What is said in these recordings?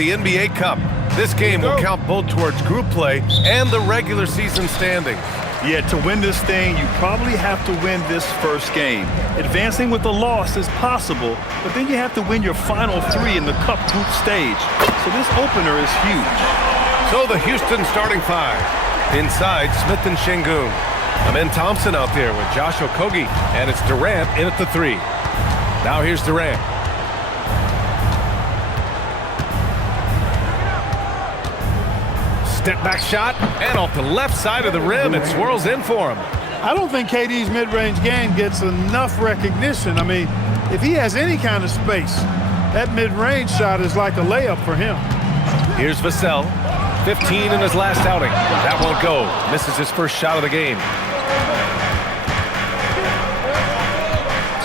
the NBA Cup. This game will count both towards group play and the regular season standings. Yeah, to win this thing, you probably have to win this first game. Advancing with a loss is possible, but then you have to win your final 3 in the Cup group stage. So this opener is huge. So the Houston starting 5. Inside, Smith and Şengün. Amen Thompson out there with Josh Okogie, and it's Durant in at the 3. Now here's Durant. Step back shot, and off the left side of the rim, it swirls in for him. I don't think KD's mid-range game gets enough recognition. I mean, if he has any kind of space, that mid-range shot is like a layup for him. Here's Vassell, 15 in his last outing. That won't go. Misses his first shot of the game.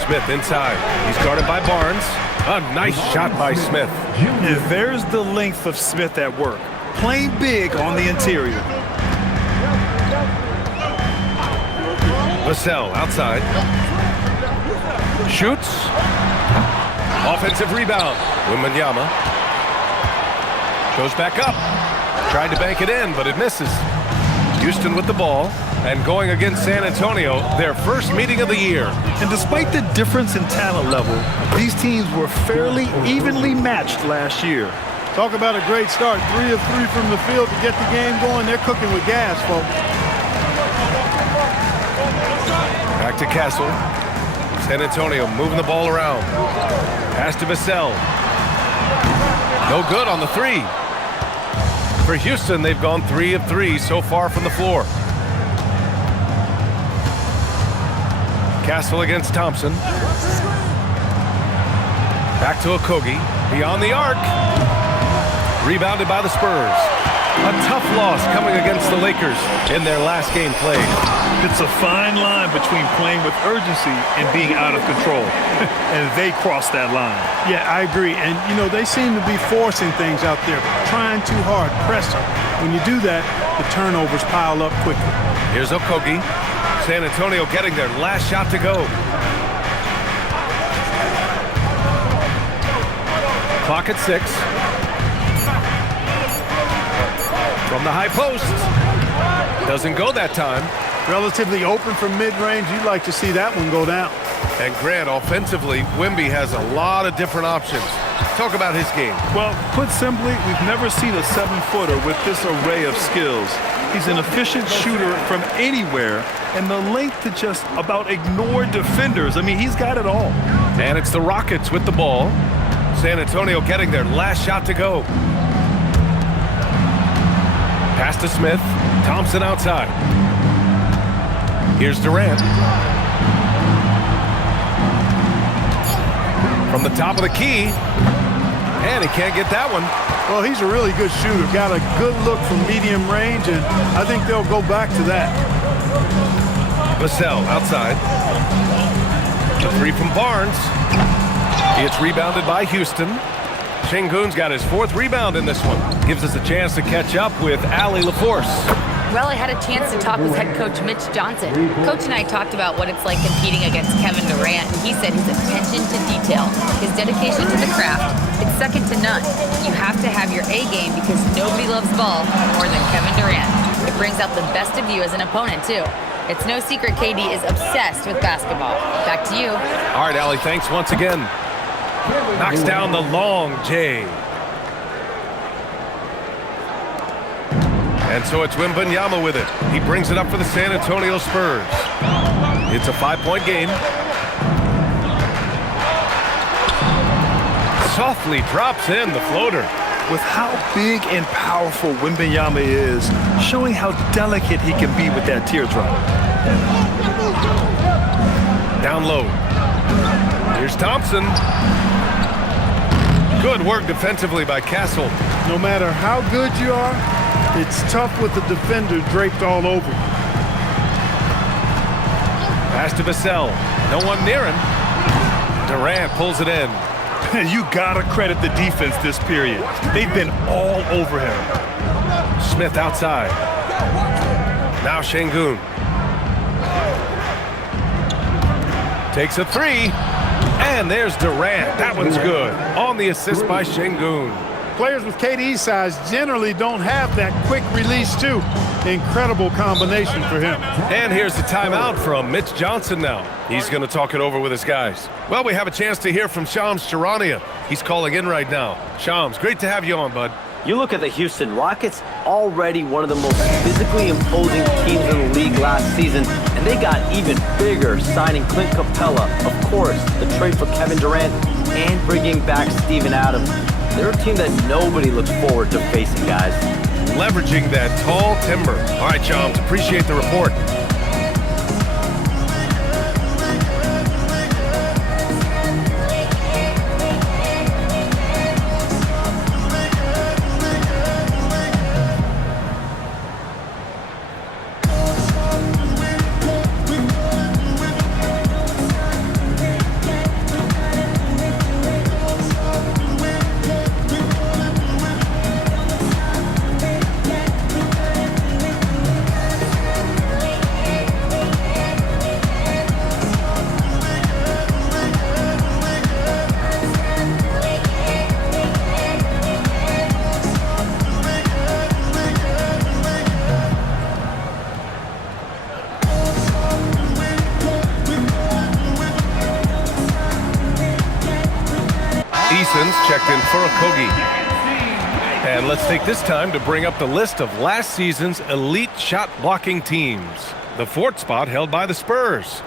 Smith inside. He's guarded by Barnes. A nice shot by Smith. And there's the length of Smith at work. Playing big on the interior. Vassell outside. Shoots. Offensive rebound. Wembanyama goes back up. Tried to bank it in, but it misses. Houston with the ball and going against San Antonio, their first meeting of the year. And despite the difference in talent level, these teams were fairly evenly matched last year. Talk about a great start. 3 of 3 from the field to get the game going. They're cooking with gas, folks. Back to Castle. San Antonio moving the ball around. Pass to Vassell. No good on the 3. For Houston, they've gone 3 of 3 so far from the floor. Castle against Thompson. Back to Okogie. Beyond the arc. Rebounded by the Spurs. A tough loss coming against the Lakers in their last game played. It's a fine line between playing with urgency and being out of control. And they crossed that line. Yeah, I agree. And, you know, they seem to be forcing things out there, trying too hard, pressing. When you do that, the turnovers pile up quickly. Here's Okogie. San Antonio getting their last shot to go. Clock at 6. From the high post. Doesn't go that time. Relatively open from mid-range. You'd like to see that one go down. And Grant, offensively, Wemby has a lot of different options. Talk about his game. Well, put simply, we've never seen a 7-footer with this array of skills. He's an efficient shooter from anywhere, and the length to just about ignore defenders. I mean, he's got it all. And it's the Rockets with the ball. San Antonio getting their last shot to go. Pass to Smith. Thompson outside. Here's Durant. From the top of the key. And he can't get that one. Well, he's a really good shooter. Got a good look from medium range, and I think they'll go back to that. Vassell outside. The 3 from Barnes. It's rebounded by Houston. Şengün's got his 4th rebound in this one. Gives us a chance to catch up with Allie LaForce. Well, I had a chance to talk with head coach Mitch Johnson. Coach and I talked about what it's like competing against Kevin Durant, and he said his attention to detail, his dedication to the craft, it's second to none. You have to have your A game because nobody loves ball more than Kevin Durant. It brings out the best of you as an opponent, too. It's no secret KD is obsessed with basketball. Back to you. All right, Allie, thanks once again. Knocks down the long J. And so it's Wembanyama with it. He brings it up for the San Antonio Spurs. It's a 5-point game. Softly drops in the floater. With how big and powerful Wembanyama is, showing how delicate he can be with that teardrop. Down low. Here's Thompson. Good work defensively by Castle. No matter how good you are, it's tough with the defender draped all over. Pass to Vassell. No one near him. Durant pulls it in. You gotta credit the defense this period. They've been all over him. Smith outside. Now Şengün. Takes a 3. And there's Durant. That one's good. On the assist by Şengün. Players with KD's size generally don't have that quick release, too. Incredible combination for him. And here's the timeout from Mitch Johnson now. He's going to talk it over with his guys. Well, we have a chance to hear from Shams Charania. He's calling in right now. Shams, great to have you on, bud. You look at the Houston Rockets, already one of the most physically imposing teams in the league last season, and they got even bigger signing Clint Capella, of course, the trade for Kevin Durant, and bringing back Steven Adams. They're a team that nobody looks forward to facing, guys. Leveraging that tall timber. All right, Shams, appreciate the report. Checked in for Okogie. And let's take this time to bring up the list of last season's elite shot blocking teams. The fourth spot held by the Spurs.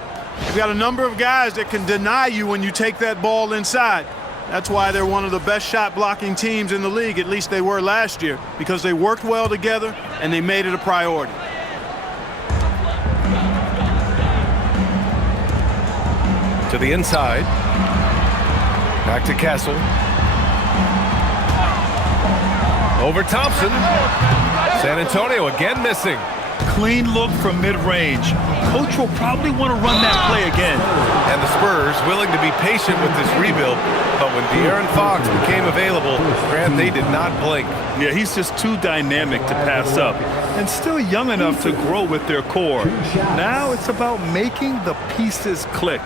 You've got a number of guys that can deny you when you take that ball inside. That's why they're one of the best shot blocking teams in the league, at least they were last year, because they worked well together and they made it a priority. To the inside. Back to Castle. Over Thompson. San Antonio again missing. Clean look from mid-range. Coach will probably want to run that play again. And the Spurs willing to be patient with this rebuild, but when De'Aaron Fox became available, Grant, they did not blink. Yeah, he's just too dynamic to pass up and still young enough to grow with their core. Now it's about making the pieces click.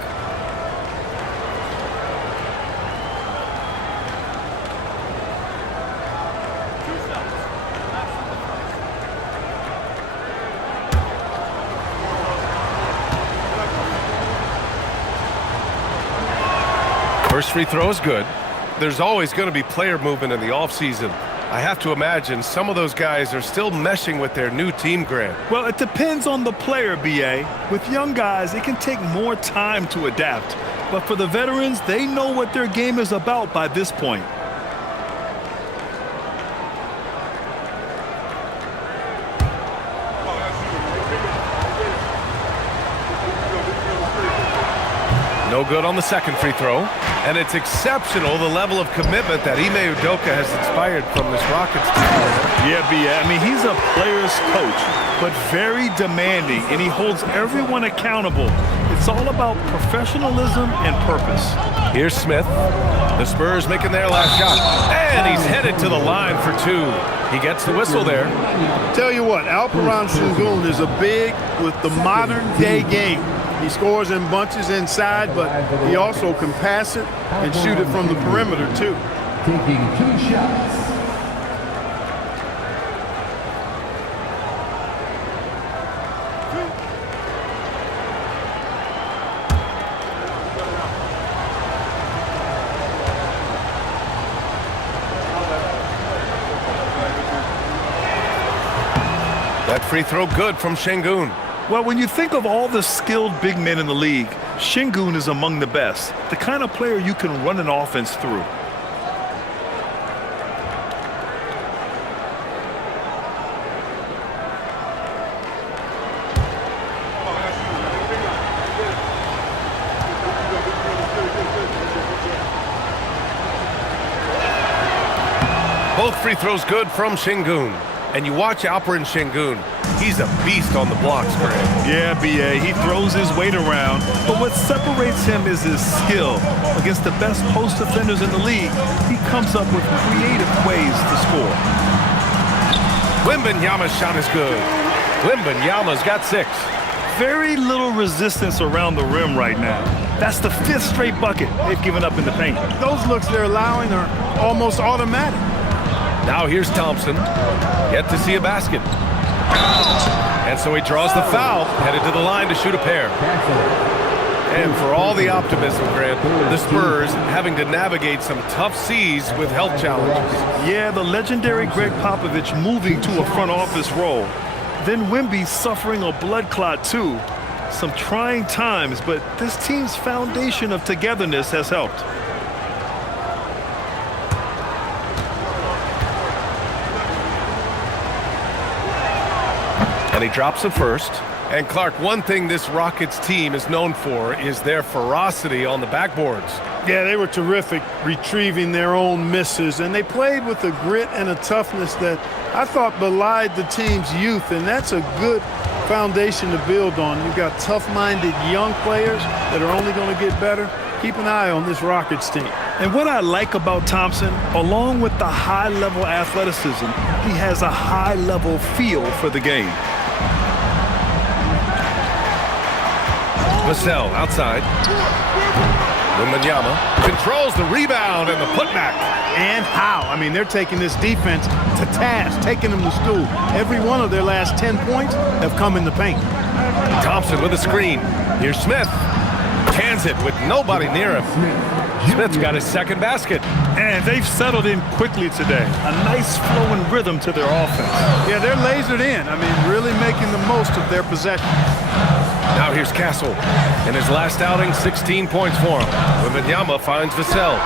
First free throw is good. There's always going to be player movement in the offseason. I have to imagine some of those guys are still meshing with their new team, Grant. Well, it depends on the player, B.A. With young guys, it can take more time to adapt. But for the veterans, they know what their game is about by this point. No good on the second free throw. And it's exceptional the level of commitment that Ime Udoka has inspired from this Rockets team. Yeah, B.A. I mean, he's a player's coach, but very demanding, and he holds everyone accountable. It's all about professionalism and purpose. Here's Smith. The Spurs making their last shot. And he's headed to the line for two. He gets the whistle there. Tell you what, Alperen Sengun is a big with the modern-day game. He scores in bunches inside, but he also can pass it and shoot it from the perimeter, too. Taking 2 shots. That free throw good from Sengun. Well, when you think of all the skilled big men in the league, Sengun is among the best, the kind of player you can run an offense through. Both free throws good from Sengun. And you watch Alperen Sengun, he's a beast on the blocks, Grant. Yeah, B.A., he throws his weight around, but what separates him is his skill. Against the best post defenders in the league, he comes up with creative ways to score. Wembanyama's shot is good. Wembanyama's got 6. Very little resistance around the rim right now. That's the 5th straight bucket they've given up in the paint. Those looks they're allowing are almost automatic. Now here's Thompson. Yet to see a basket. And so he draws the foul, headed to the line to shoot a pair. And for all the optimism, Grant, the Spurs having to navigate some tough seas with health challenges. Yeah, the legendary Greg Popovich moving to a front office role. Then Wemby suffering a blood clot too. Some trying times, but this team's foundation of togetherness has helped. And he drops it first. And Clark, one thing this Rockets team is known for is their ferocity on the backboards. Yeah, they were terrific retrieving their own misses, and they played with a grit and a toughness that I thought belied the team's youth, and that's a good foundation to build on. You've got tough-minded young players that are only going to get better. Keep an eye on this Rockets team. And what I like about Thompson, along with the high-level athleticism, he has a high-level feel for the game. Vassell outside. Wembanyama controls the rebound and the putback. And how? I mean, they're taking this defense to task, taking them to school. Every one of their last 10 points have come in the paint. Thompson with a screen. Here's Smith. Cans it with nobody near him. Smith's got his second basket. And they've settled in quickly today. A nice flowing rhythm to their offense. Yeah, they're lasered in. I mean, really making the most of their possession. Now here's Castle. In his last outing, 16 points for him. Wembanyama finds Vassell.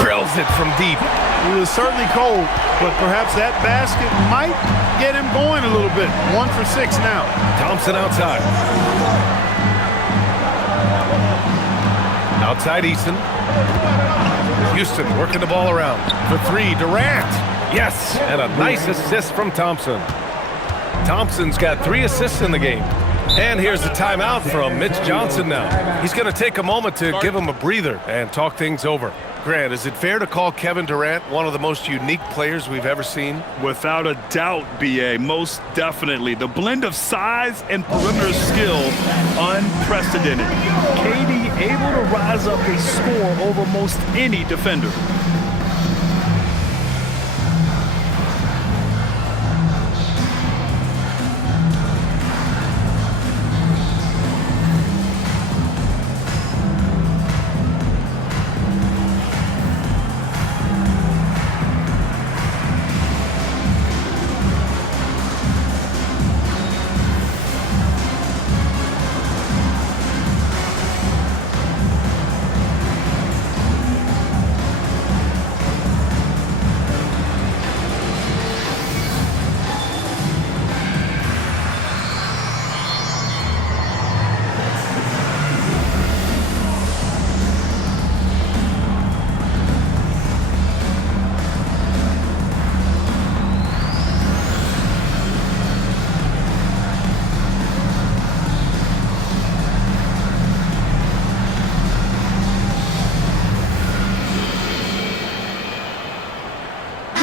Drills it from deep. It was certainly cold, but perhaps that basket might get him going a little bit. 1 for 6 now. Thompson outside. Outside Eason. Houston working the ball around. For 3, Durant. Yes, and a nice assist from Thompson. Thompson's got 3 assists in the game. And here's the timeout from Mitch Johnson now. He's going to take a moment to give him a breather and talk things over. Grant, is it fair to call Kevin Durant one of the most unique players we've ever seen? Without a doubt, B.A., most definitely. The blend of size and perimeter skill, unprecedented. KD able to rise up a score over most any defender.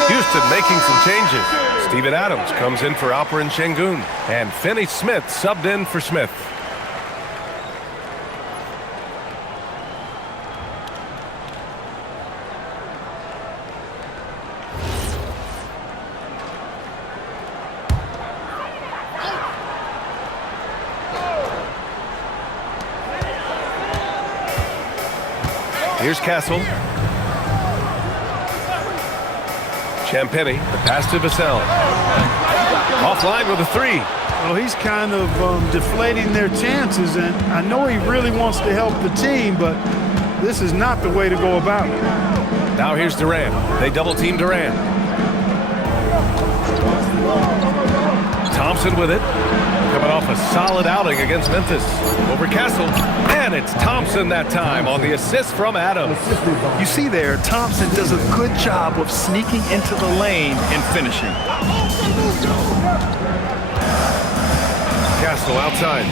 Houston making some changes. Steven Adams comes in for Alperen Şengün. And Finney Smith subbed in for Smith. Here's Castle. Champagny, the pass to Vassell. Offline with a 3. Well, he's kind of deflating their chances, and I know he really wants to help the team, but this is not the way to go about it. Now here's Durant. They double-team Durant. Thompson with it. Coming off a solid outing against Memphis. Over Castle. And it's Thompson that time on the assist from Adams. You see there, Thompson does a good job of sneaking into the lane and finishing. Castle outside.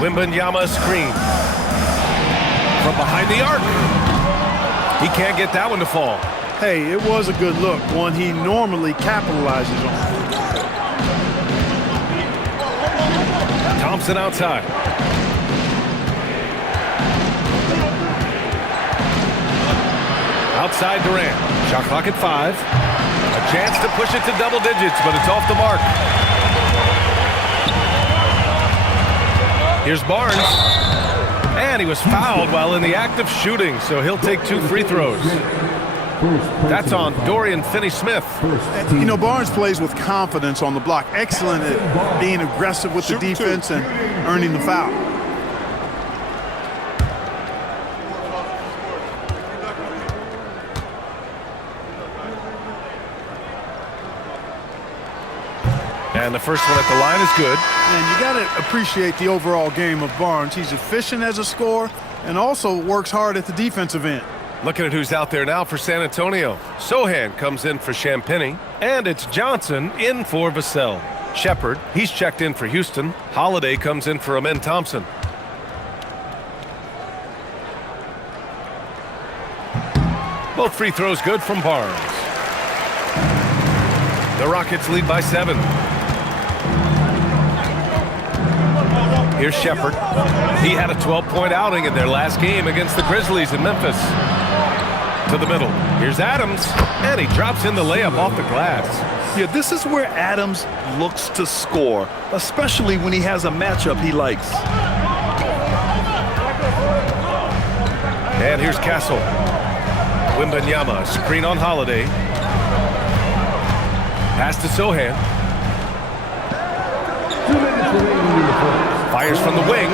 Wembanyama screen. From behind the arc. He can't get that one to fall. Hey, it was a good look, one he normally capitalizes on. Thompson outside. Outside Durant. Shot clock at 5. A chance to push it to double digits, but it's off the mark. Here's Barnes. And he was fouled while in the act of shooting, so he'll take 2 free throws. That's on Dorian Finney-Smith. You know, Barnes plays with confidence on the block. Excellent at being aggressive with the defense and earning the foul. And the first one at the line is good. And you got to appreciate the overall game of Barnes. He's efficient as a scorer and also works hard at the defensive end. Looking at who's out there now for San Antonio. Sohan comes in for Champagnie, and it's Johnson in for Vassell. Shepard, he's checked in for Houston. Holiday comes in for Amen Thompson. Both free throws good from Barnes. The Rockets lead by 7. Here's Shepard. He had a 12-point outing in their last game against the Grizzlies in Memphis. To the middle. Here's Adams, and he drops in the layup off the glass. Yeah, this is where Adams looks to score, especially when he has a matchup he likes. And here's Castle. Wembanyama, screen on Holiday. Pass to Sohan. Fires from the wing.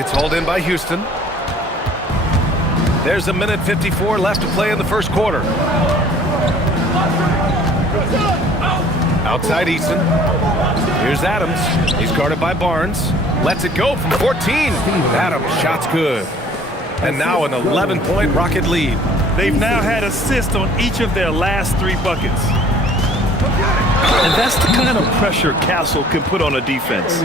It's hauled in by Houston. There's a minute 54 left to play in the first quarter. Outside Eason. Here's Adams. He's guarded by Barnes. Lets it go from 14. Adams, shot's good. And now an 11-point Rocket lead. They've now had assists on each of their last 3 buckets. And that's the kind of pressure Castle can put on a defense.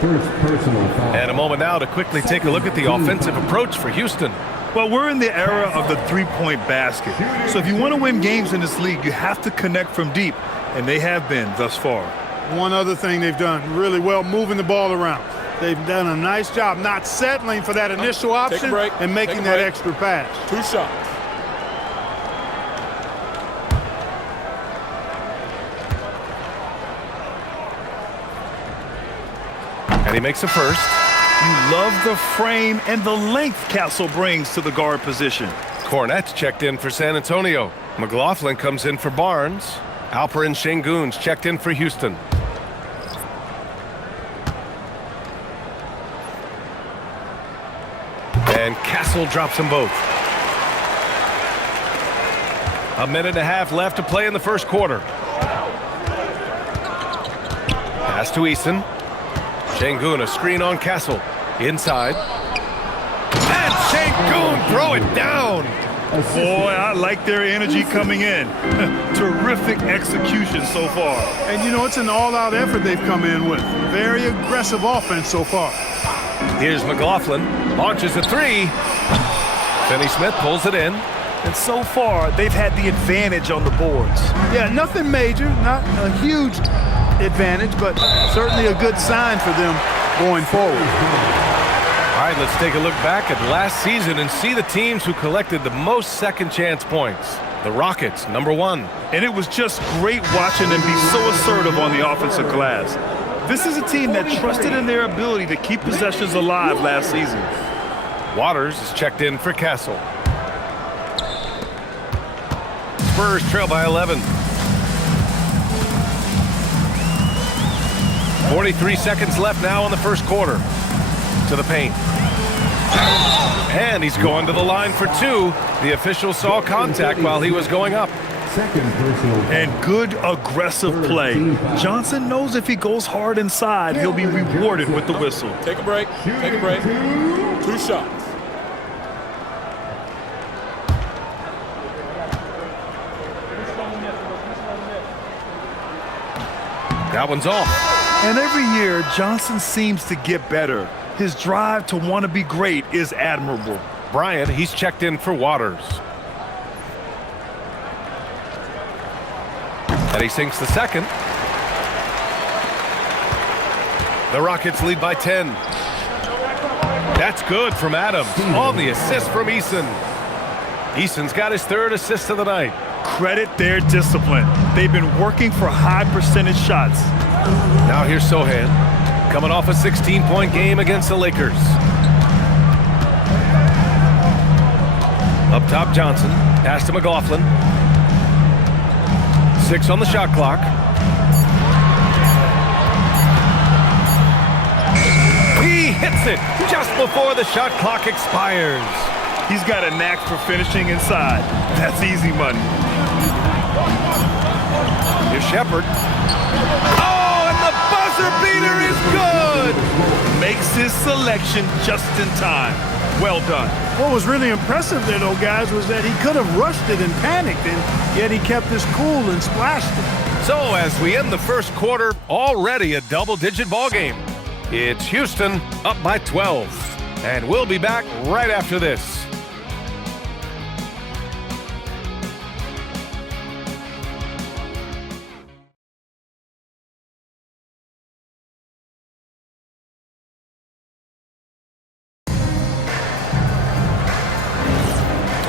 First personal foul. And a moment now to quickly take a look at the offensive approach for Houston. Well, we're in the era of the 3-point basket. So if you want to win games in this league, you have to connect from deep. And they have been thus far. One other thing they've done really well, moving the ball around. They've done a nice job not settling for that initial option and making that extra pass. 2 shots. And he makes a first. You love the frame and the length Castle brings to the guard position. Cornette's checked in for San Antonio. McLaughlin comes in for Barnes. Alperen Şengün's checked in for Houston. And Castle drops them both. A minute and a half left to play in the first quarter. Pass to Eason. Şengün, a screen on Castle. Inside. And Şengün, throw it down. Boy, I like their energy coming in. Terrific execution so far. And, you know, it's an all-out effort they've come in with. Very aggressive offense so far. Here's McLaughlin. Launches a 3. Finney-Smith pulls it in. And so far, they've had the advantage on the boards. Yeah, nothing major, not a huge advantage, but certainly a good sign for them going forward. All right, let's take a look back at last season and see the teams who collected the most second chance points. The Rockets, number 1. And it was just great watching them be so assertive on the offensive glass. This is a team that trusted in their ability to keep possessions alive last season. Waters is checked in for Castle. Spurs trail by 11. 43 seconds left now in the first quarter. To the paint. And he's going to the line for 2. The official saw contact while he was going up. Second personal foul. And good aggressive play. Johnson knows if he goes hard inside, he'll be rewarded with the whistle. Take a break. Take a break. 2 shots. That one's off. And every year, Johnson seems to get better. His drive to want to be great is admirable. Bryant, he's checked in for Waters. And he sinks the second. The Rockets lead by 10. That's good from Adams on the assist from Eason. Eason's got his 3rd assist of the night. credit their discipline. They've been working for high percentage shots. Now here's Sohan, coming off a 16-point game against the Lakers. Up top, Johnson. Pass to McLaughlin. 6 on the shot clock. He hits it just before the shot clock expires. He's got a knack for finishing inside. That's easy money. Here's Shepard. Oh, and the buzzer beater is good! Makes his selection just in time. Well done. What was really impressive there, though, guys, was that he could have rushed it and panicked, and yet he kept his cool and splashed it. So as we end the first quarter, already a double-digit ball game. It's Houston up by 12. And we'll be back right after this.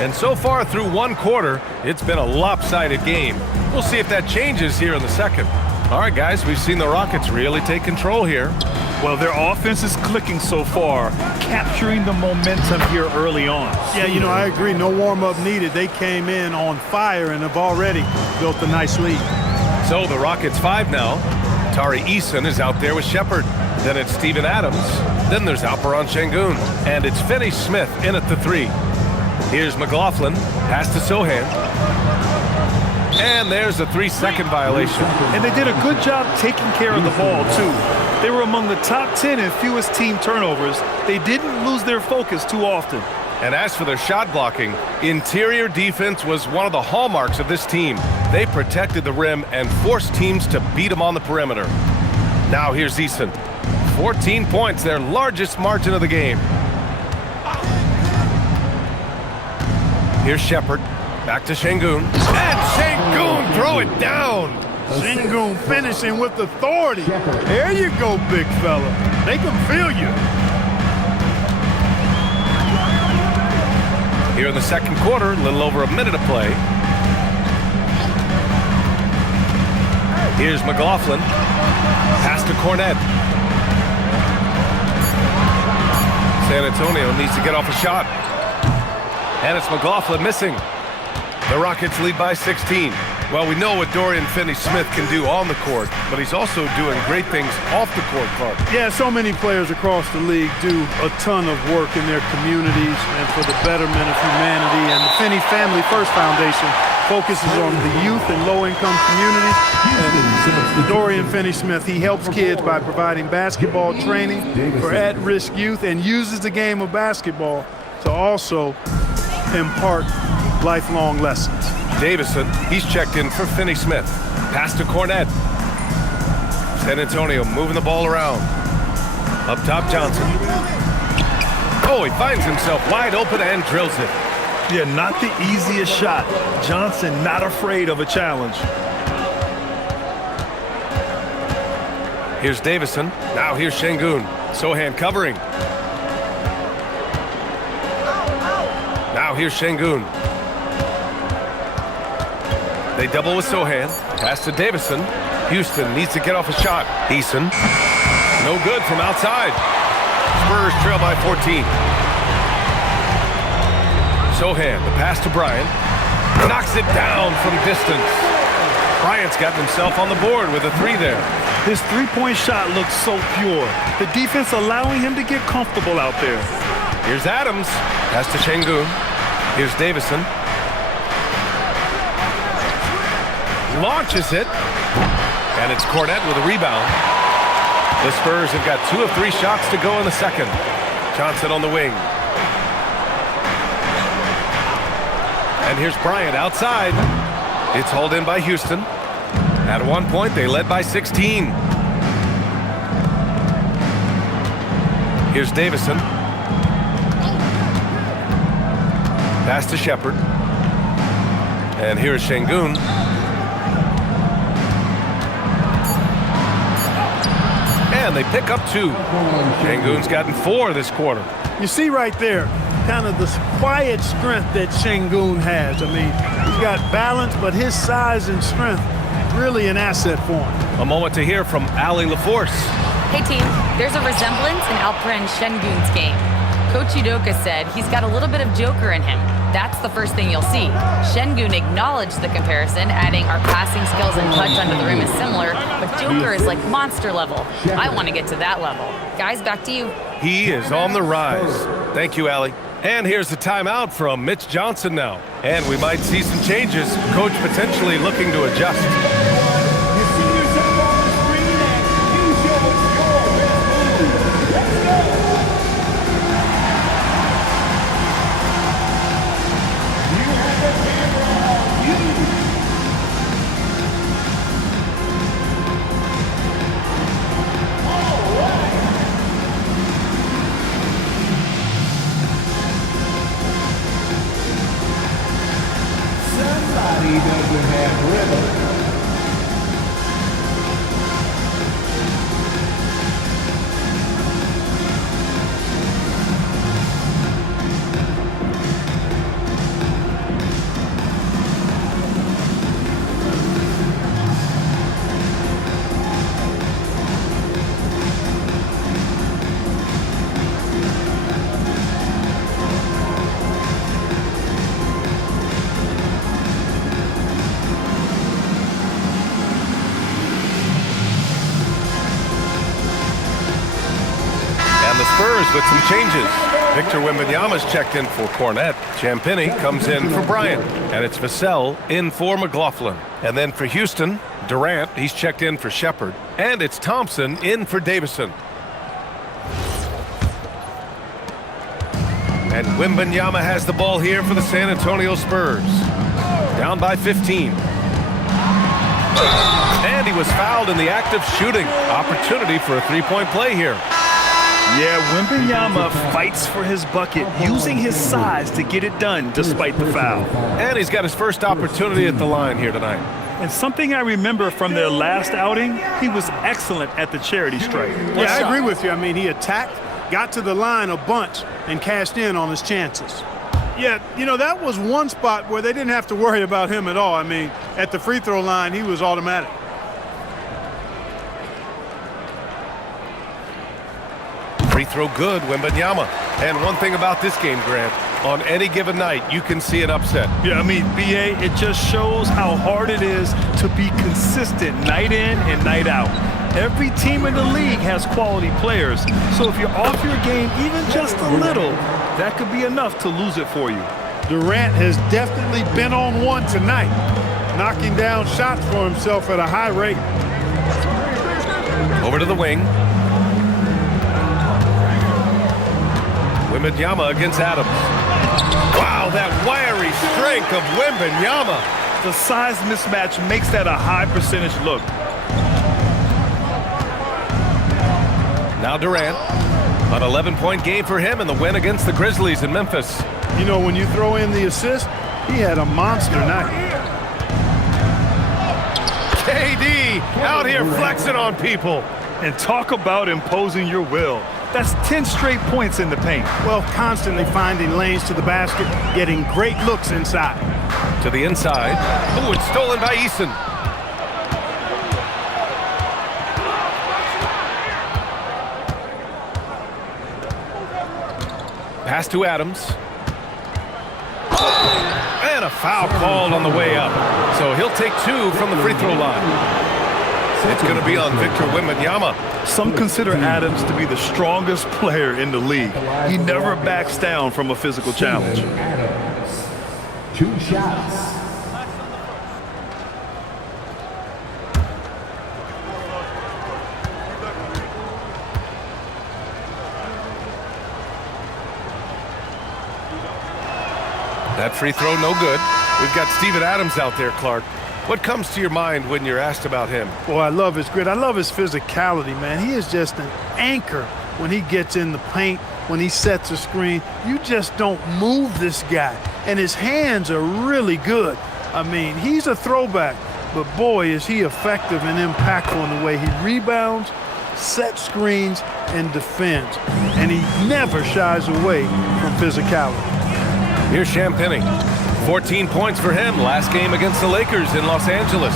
And so far through one quarter, it's been a lopsided game. We'll see if that changes here in the second. All right, guys, we've seen the Rockets really take control here. Well, their offense is clicking so far, capturing the momentum here early on. Yeah, you know, I agree. No warm-up needed. They came in on fire and have already built a nice lead. So the Rockets 5 now. Tari Eason is out there with Shepard. Then it's Steven Adams. Then there's Alperon Şengün. And it's Finney Smith in at the 3. Here's McLaughlin, pass to Sohan. And there's a 3-second violation. And they did a good job taking care of the ball, too. They were among the top 10 in fewest team turnovers. They didn't lose their focus too often. And as for their shot blocking, interior defense was one of the hallmarks of this team. They protected the rim and forced teams to beat them on the perimeter. Now here's Eason. 14 points, their largest margin of the game. Here's Shepard, back to Şengün. And Şengün throw it down. Şengün finishing with authority. There you go, big fella. They can feel you. Here in the second quarter, a little over a minute of play. Here's McLaughlin. Pass to Cornet. San Antonio needs to get off a shot. And it's McLaughlin missing. The Rockets lead by 16. Well, we know what Dorian Finney-Smith can do on the court, but he's also doing great things off the court, Clark. Yeah, so many players across the league do a ton of work in their communities and for the betterment of humanity. And the Finney Family First Foundation focuses on the youth and low-income communities. And Dorian Finney-Smith, he helps kids by providing basketball training for at-risk youth and uses the game of basketball to also impart lifelong lessons. Davison, he's checked in for Finney-Smith. Pass to Cornet. San Antonio moving the ball around. Up top, Johnson. Oh, he finds himself wide open and drills it. Yeah, not the easiest shot. Johnson not afraid of a challenge. Here's Davison. Now here's Şengün. Sohan covering. Now here's Şengün. They double with Sohan. Pass to Davison. Houston needs to get off a shot. Eason. No good from outside. Spurs trail by 14. Sohan, the pass to Bryant. Knocks it down from distance. Bryant's gotten himself on the board with a 3 there. His three-point shot looks so pure. The defense allowing him to get comfortable out there. Here's Adams. Pass to Şengün. Here's Davison. Launches it. And it's Cornet with a rebound. The Spurs have got 2 of 3 shots to go in the second. Johnson on the wing. And here's Bryant outside. It's hauled in by Houston. At one point, they led by 16. Here's Davison. Pass to Shepard. And here's Şengün. And they pick up 2. Şengün's gotten 4 this quarter. You see right there, kind of the quiet strength that Şengün has. I mean, he's got balance, but his size and strength really an asset for him. A moment to hear from Ali LaForce. Hey team, there's a resemblance in Alperen Şengün's game. Coach Udoka said he's got a little bit of Joker in him. That's the first thing you'll see. Şengün acknowledged the comparison, adding our passing skills and touch under the rim is similar, but Joker is like monster level. I want to get to that level. Guys, back to you. He is on the rise. Thank you, Ali. And here's the timeout from Mitch Johnson now. And we might see some changes. Coach potentially looking to adjust. Spurs with some changes. Victor Wembanyama's checked in for Cornette. Champagny comes in for Bryant. And it's Vassell in for McLaughlin. And then for Houston, Durant, he's checked in for Shepard. And it's Thompson in for Davison. And Wembanyama has the ball here for the San Antonio Spurs. Down by 15. And he was fouled in the act of shooting. Opportunity for a three-point play here. Yeah, Wembanyama fights for his bucket, using his size to get it done despite the foul. And he's got his first opportunity at the line here tonight. And something I remember from their last outing, he was excellent at the charity stripe. Yeah, I agree with you. I mean, he attacked, got to the line a bunch, and cashed in on his chances. Yeah, you know, that was one spot where they didn't have to worry about him at all. I mean, at the free throw line, he was automatic. Free throw good, Wembanyama. And one thing about this game, Grant, on any given night, you can see an upset. Yeah, I mean, BA, it just shows how hard it is to be consistent night in and night out. Every team in the league has quality players, so if you're off your game even just a little, that could be enough to lose it for you. Durant has definitely been on one tonight, knocking down shots for himself at a high rate. Over to the wing. Wembanyama against Adams. Wow, that wiry strength of Wembanyama. The size mismatch makes that a high percentage look. Now Durant. An 11-point game for him in the win against the Grizzlies in Memphis. You know, when you throw in the assist, he had a monster night. KD out here flexing on people. And talk about imposing your will. That's 10 straight points in the paint. Well, constantly finding lanes to the basket, getting great looks inside. To the inside. Oh, it's stolen by Eason. Pass to Adams. And a foul called on the way up. So he'll take two from the free throw line. It's going to be on Victor Wembanyama. Some consider Adams to be the strongest player in the league. He never backs down from a physical challenge. Adams, 2 shots. That free throw, no good. We've got Steven Adams out there, Clark. What comes to your mind when you're asked about him? Boy, I love his grit. I love his physicality, man. He is just an anchor when he gets in the paint, when he sets a screen. You just don't move this guy. And his hands are really good. I mean, he's a throwback, but boy, is he effective and impactful in the way he rebounds, set screens, and defends. And he never shies away from physicality. Here's Champagnie. 14 points for him last game against the Lakers in Los Angeles.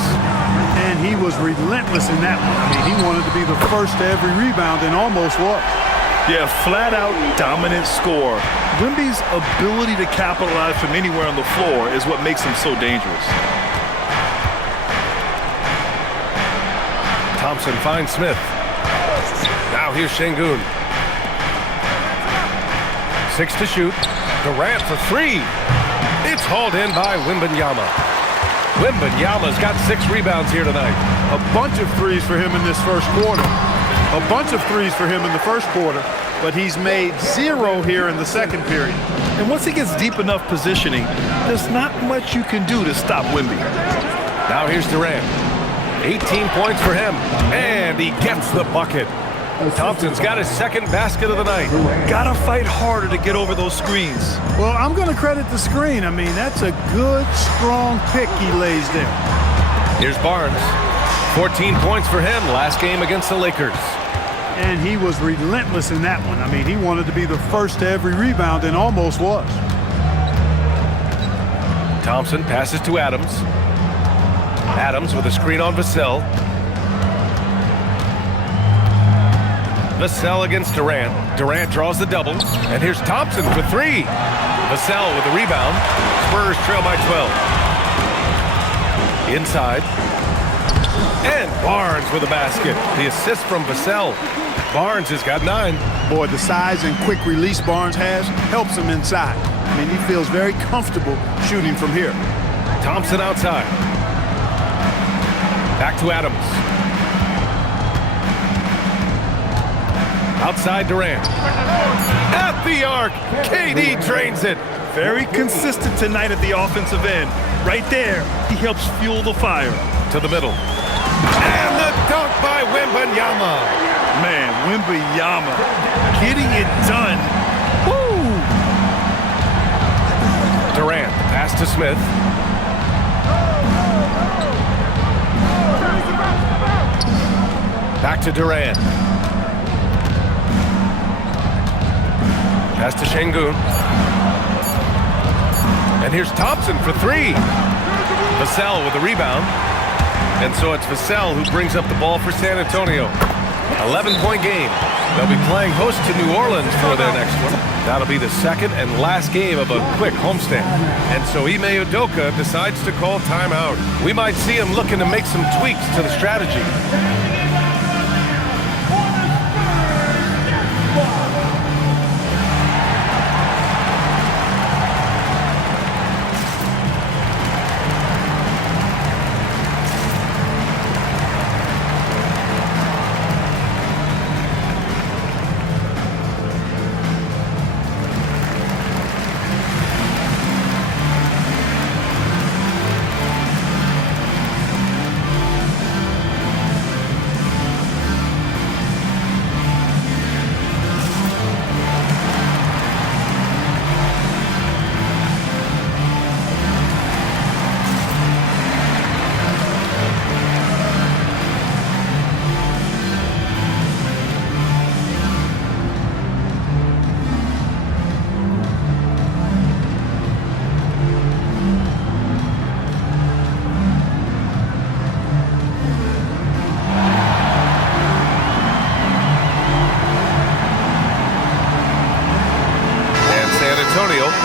And he was relentless in that one. I mean, he wanted to be the first to every rebound and almost was. Yeah, flat-out dominant score. Wemby's ability to capitalize from anywhere on the floor is what makes him so dangerous. Thompson finds Smith. Now here's Şengün. 6 to shoot. Durant for 3. It's hauled in by Wembanyama. Wembanyama's got 6 rebounds here tonight. A bunch of threes for him in this first quarter. A bunch of threes for him in the first quarter, but he's made 0 here in the second period. And once he gets deep enough positioning, there's not much you can do to stop Wemby. Now here's Durant. 18 points for him, and he gets the bucket. Thompson's got his second basket of the night. Gotta fight harder to get over those screens. Well, I'm going to credit the screen. I mean, that's a good, strong pick he lays there. Here's Barnes. 14 points for him last game against the Lakers. And he was relentless in that one. I mean, he wanted to be the first to every rebound and almost was. Thompson passes to Adams. Adams with a screen on Vassell. Vassell against Durant. Durant draws the double. And here's Thompson for 3. Vassell with the rebound. Spurs trail by 12. Inside. And Barnes with a basket. The assist from Vassell. Barnes has got 9. Boy, the size and quick release Barnes has helps him inside. I mean, he feels very comfortable shooting from here. Thompson outside. Back to Adams. Outside Durant. At the arc. KD drains it. Very consistent tonight at the offensive end. Right there, he helps fuel the fire. To the middle. And the dunk by Wembanyama. Man, Wembanyama getting it done. Woo! Durant, pass to Smith. Back to Durant. Pass to Şengün. And here's Thompson for 3. Vassell with the rebound. And so it's Vassell who brings up the ball for San Antonio. 11-point game. They'll be playing host to New Orleans for their next one. That'll be the second and last game of a quick homestand. And so Ime Udoka decides to call timeout. We might see him looking to make some tweaks to the strategy.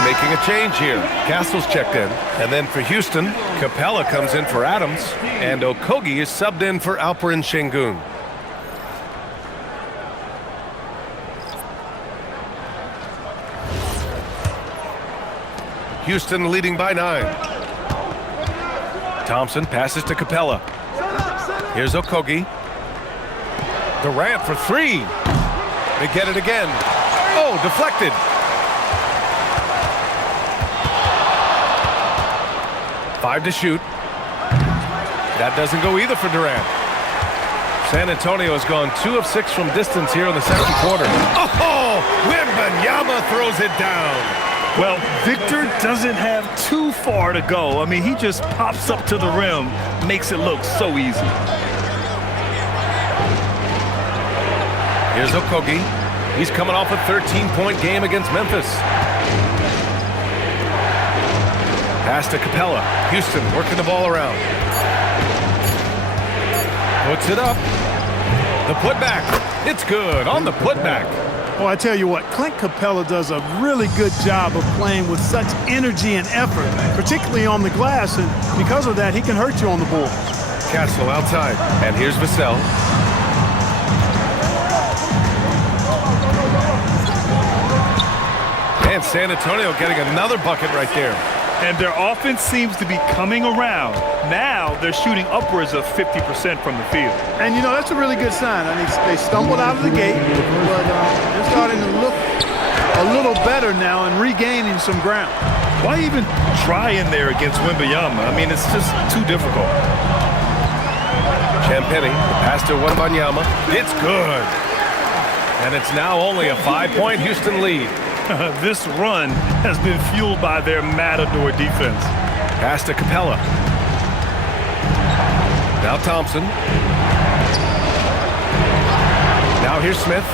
Making a change here. Castle's checked in. And then for Houston, Capella comes in for Adams. And Okogie is subbed in for Alperen Şengün. Houston leading by 9. Thompson passes to Capella. Here's Okogie. Durant for 3. They get it again. Oh, deflected. Five to shoot. That doesn't go either for Durant. San Antonio has gone 2 of 6 from distance here in the second quarter. Oh, Wembanyama throws it down. Well, Victor doesn't have too far to go. I mean, he just pops up to the rim, makes it look so easy. Here's Okogie. He's coming off a 13-point game against Memphis. Pass to Capella. Houston working the ball around. Puts it up. The putback. It's good on the putback. Well, I tell you what, Clint Capella does a really good job of playing with such energy and effort, particularly on the glass, and because of that, he can hurt you on the board. Castle outside, and here's Vassell. And San Antonio getting another bucket right there. And their offense seems to be coming around. Now they're shooting upwards of 50% from the field. And, you know, that's a really good sign. I mean, they stumbled out of the gate, but they're starting to look a little better now and regaining some ground. Why even try in there against Wembanyama? I mean, it's just too difficult. Champagny, pass to Wembanyama. It's good. And it's now only a 5-point Houston lead. This run has been fueled by their matador defense. Pass to Capella. Now Thompson. Now here's Smith.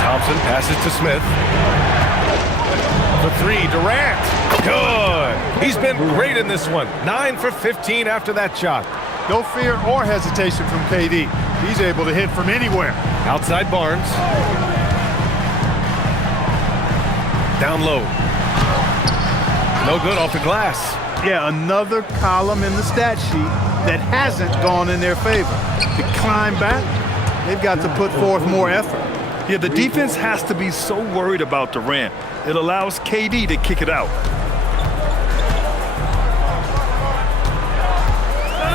Thompson passes to Smith. For three, Durant. Good. He's been great in this one. 9 for 15 after that shot. No fear or hesitation from KD. He's able to hit from anywhere. Outside Barnes. Down low. No good off the glass. Yeah, another column in the stat sheet that hasn't gone in their favor. To climb back, they've got to put forth more effort. Yeah, the defense has to be so worried about Durant. It allows KD to kick it out.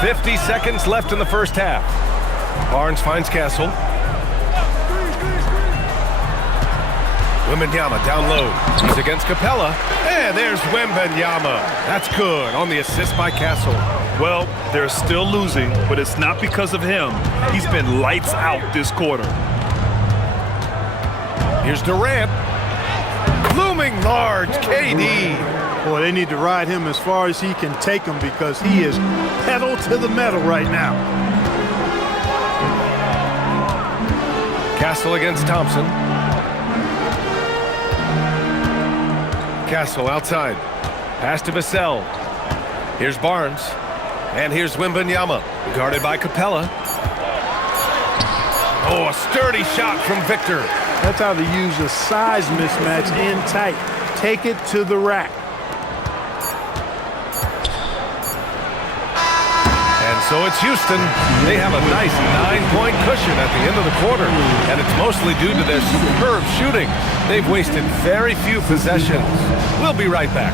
50 seconds left in the first half. Barnes finds Castle. Wembanyama down low. He's against Capella. And there's Wembanyama. That's good on the assist by Castle. Well, they're still losing, but it's not because of him. He's been lights out this quarter. Here's Durant. Looming large, KD. Boy, they need to ride him as far as he can take him because he is pedal to the metal right now. Castle against Thompson. Castle outside. Pass to Vassell. Here's Barnes. And here's Wembanyama. Guarded by Capella. Oh, a sturdy shot from Victor. That's how they use a size mismatch in tight. Take it to the rack. And so it's Houston. They have a nice 9-point cushion at the end of the quarter. And it's mostly due to their superb shooting. They've wasted very few possessions. We'll be right back.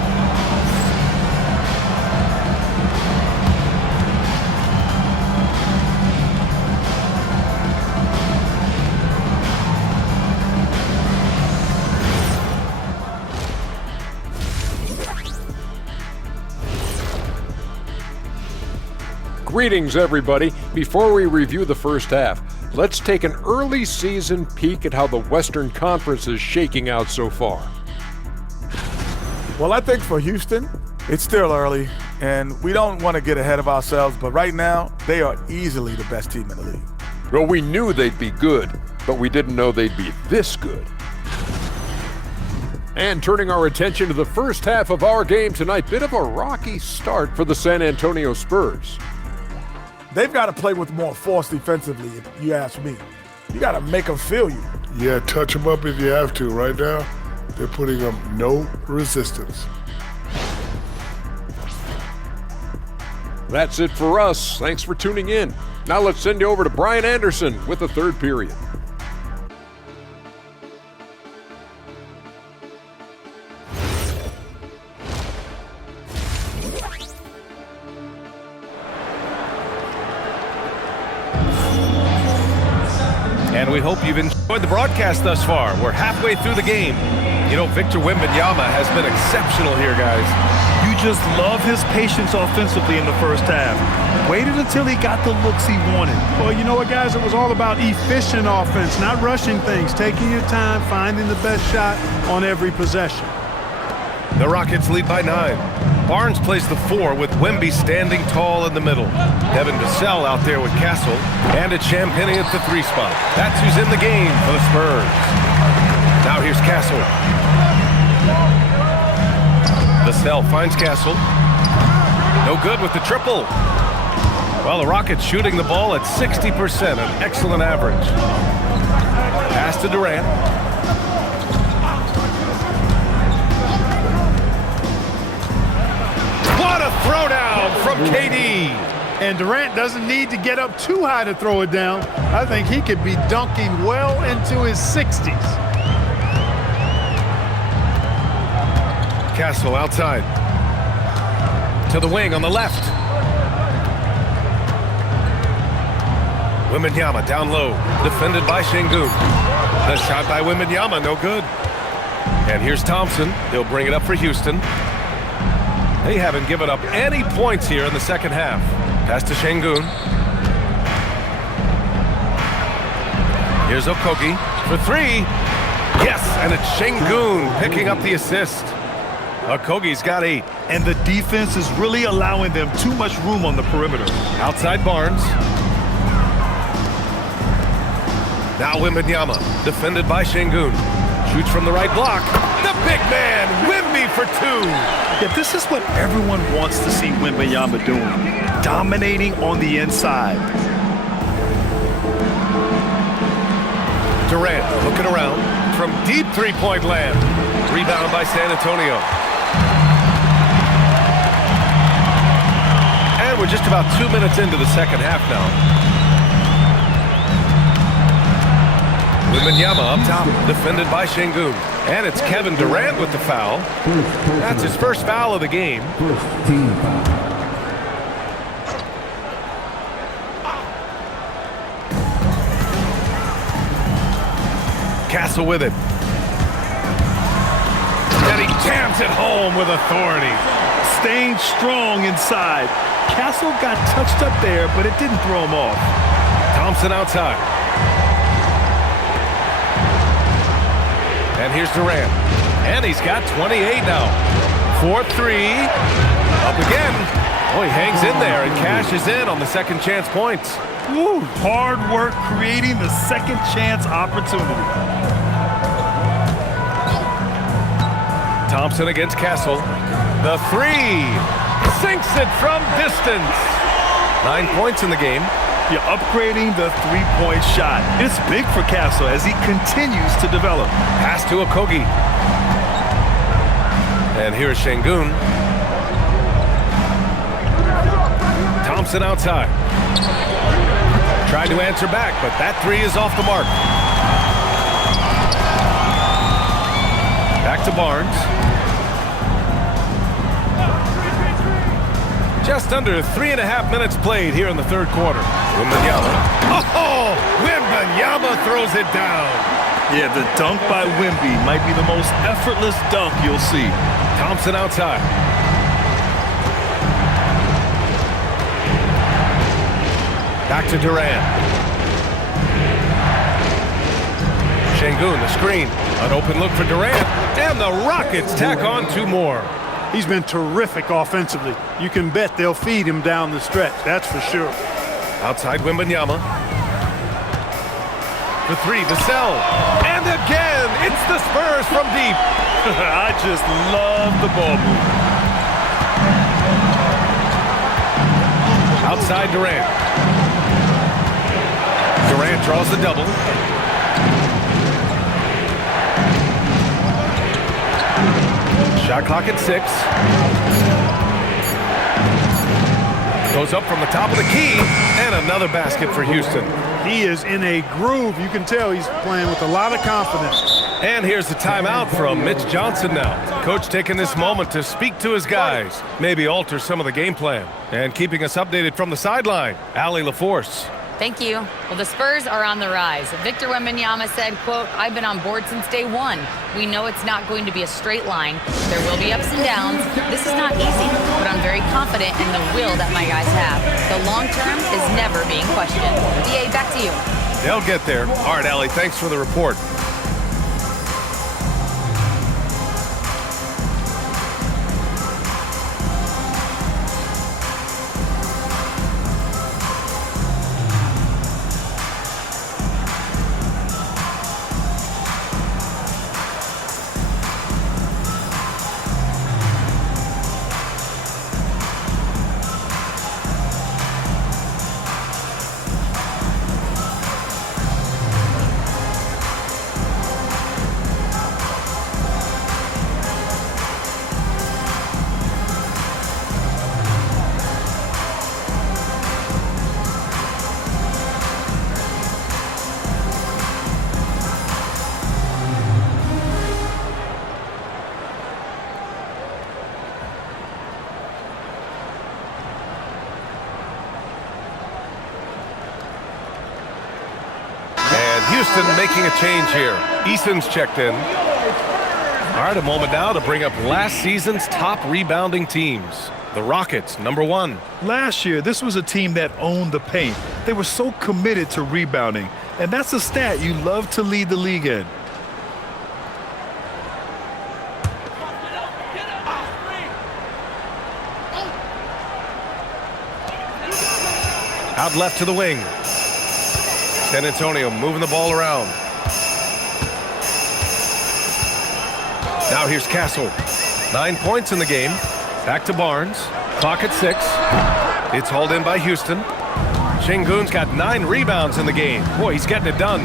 Greetings, everybody. Before we review the first half, let's take an early season peek at how the Western Conference is shaking out so far. Well, I think for Houston, it's still early, and we don't want to get ahead of ourselves, but right now, they are easily the best team in the league. Well, we knew they'd be good, but we didn't know they'd be this good. And turning our attention to the first half of our game tonight, bit of a rocky start for the San Antonio Spurs. They've got to play with more force defensively, if you ask me. You got to make them feel you. Yeah, touch them up if you have to. Right now, they're putting up no resistance. That's it for us. Thanks for tuning in. Now let's send you over to Brian Anderson with the third period. And we hope you've enjoyed the broadcast thus far. We're halfway through the game. You know, Victor Wembanyama has been exceptional here, guys. You just love his patience offensively in the first half. Waited until he got the looks he wanted. Well, you know what, guys? It was all about efficient offense, not rushing things, taking your time, finding the best shot on every possession. The Rockets lead by 9. Barnes plays the 4 with Wemby standing tall in the middle. Devin Vassell out there with Castle. And it's Champagnie at the 3 spot. That's who's in the game for the Spurs. Now here's Castle. Vassell finds Castle. No good with the triple. Well, the Rockets shooting the ball at 60%, an excellent average. Pass to Durant. What a throwdown from KD. And Durant doesn't need to get up too high to throw it down. I think he could be dunking well into his 60s. Castle outside. To the wing on the left. Wembanyama down low. Defended by Şengün. The shot by Wembanyama, no good. And here's Thompson. He'll bring it up for Houston. They haven't given up any points here in the second half. Pass to Şengün. Here's Okogie for 3. Yes, and it's Şengün picking up the assist. Okogie's got 8. And the defense is really allowing them too much room on the perimeter. Outside Barnes. Now Wembanyama, defended by Şengün. Shoots from the right block. The big man, Wemby for 2. Yeah, this is what everyone wants to see Wembanyama doing. Dominating on the inside. Durant looking around from deep three-point land. Rebound by San Antonio. And we're just about 2 minutes into the second half now. Wembanyama up top, defended by Şengün. And it's Kevin Durant with the foul. That's his first foul of the game. First team foul. Castle with it. And he jams it home with authority. Staying strong inside. Castle got touched up there, but it didn't throw him off. Thompson outside. And here's Durant. And he's got 28 now. 4-3. Up again. Oh, he hangs in there and cashes in on the second chance points. Woo, hard work creating the second chance opportunity. Thompson against Castle. The 3. Sinks it from distance. 9 points in the game. You're upgrading the three-point shot. It's big for Castle as he continues to develop. Pass to Okogie. And here's Şengün. Thompson outside. Tried to answer back, but that 3 is off the mark. Back to Barnes. Just under 3.5 minutes played here in the third quarter. Wembanyama. Oh, Wembanyama throws it down. Yeah, the dunk by Wemby might be the most effortless dunk you'll see. Thompson outside. Back to Durant. Şengün, the screen. An open look for Durant. And the Rockets tack on 2 more. He's been terrific offensively. You can bet they'll feed him down the stretch, that's for sure. Outside Wembanyama. The 3, Vassell. And again, it's the Spurs from deep. I just love the ball move. Outside Durant. Durant draws the double. Shot clock at 6. Goes up from the top of the key, and another basket for Houston. He is in a groove. You can tell he's playing with a lot of confidence. And here's the timeout from Mitch Johnson now. Coach taking this moment to speak to his guys, maybe alter some of the game plan. And keeping us updated from the sideline, Allie LaForce. Thank you. Well, the Spurs are on the rise. Victor Wembanyama said, quote, "I've been on board since day one. We know it's not going to be a straight line. There will be ups and downs. This is not easy, but I'm very confident in the will that my guys have. The long term is never being questioned." EA, back to you. They'll get there. All right, Allie, thanks for the report. Houston making a change here. Eason's checked in. All right, a moment now to bring up last season's top rebounding teams. The Rockets, number 1. Last year, this was a team that owned the paint. They were so committed to rebounding, and that's a stat you love to lead the league in. Out left to the wing. San Antonio moving the ball around. Now here's Castle. 9 points in the game. Back to Barnes. Clock at 6. It's hauled in by Houston. Şengün's got 9 rebounds in the game. Boy, he's getting it done.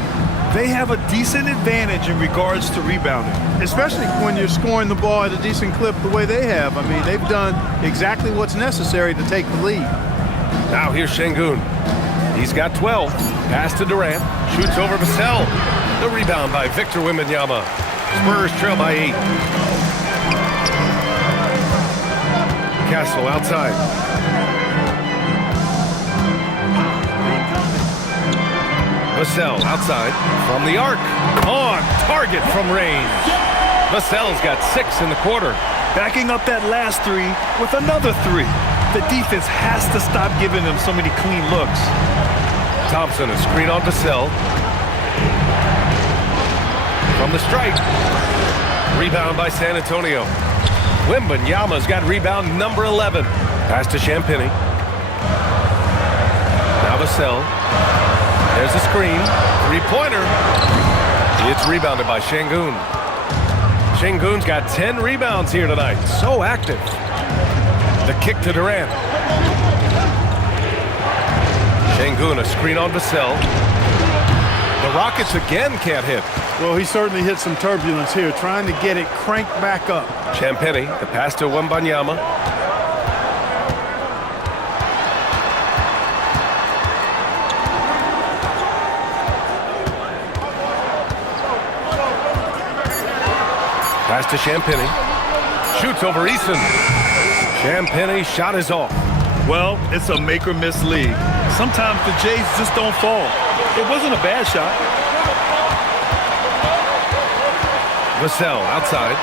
They have a decent advantage in regards to rebounding. Especially when you're scoring the ball at a decent clip the way they have. I mean, they've done exactly what's necessary to take the lead. Now here's Şengün. He's got 12. Pass to Durant. Shoots over Vassell. The rebound by Victor Wembanyama. Spurs trail by 8. Castle outside. Vassell outside from the arc. On target from range. Vassell's got 6 in the quarter. Backing up that last 3 with another 3. The defense has to stop giving them so many clean looks. Thompson, a screen on Vassell. From the stripe. Rebound by San Antonio. Wembanyama's got rebound number 11. Pass to Champagnie. Now Vassell. There's a screen. 3-pointer. It's rebounded by Şengün. Şengün's got 10 rebounds here tonight. So active. The kick to Durant. Şengün, a screen on Vassell. The Rockets again can't hit. Well, he certainly hit some turbulence here, trying to get it cranked back up. Champagnie, the pass to Wembanyama. Pass to Champagnie. Shoots over Eason. Champagnie's shot is off. Well, it's a make or miss league. Sometimes the Jays just don't fall. It wasn't a bad shot. Vassell outside.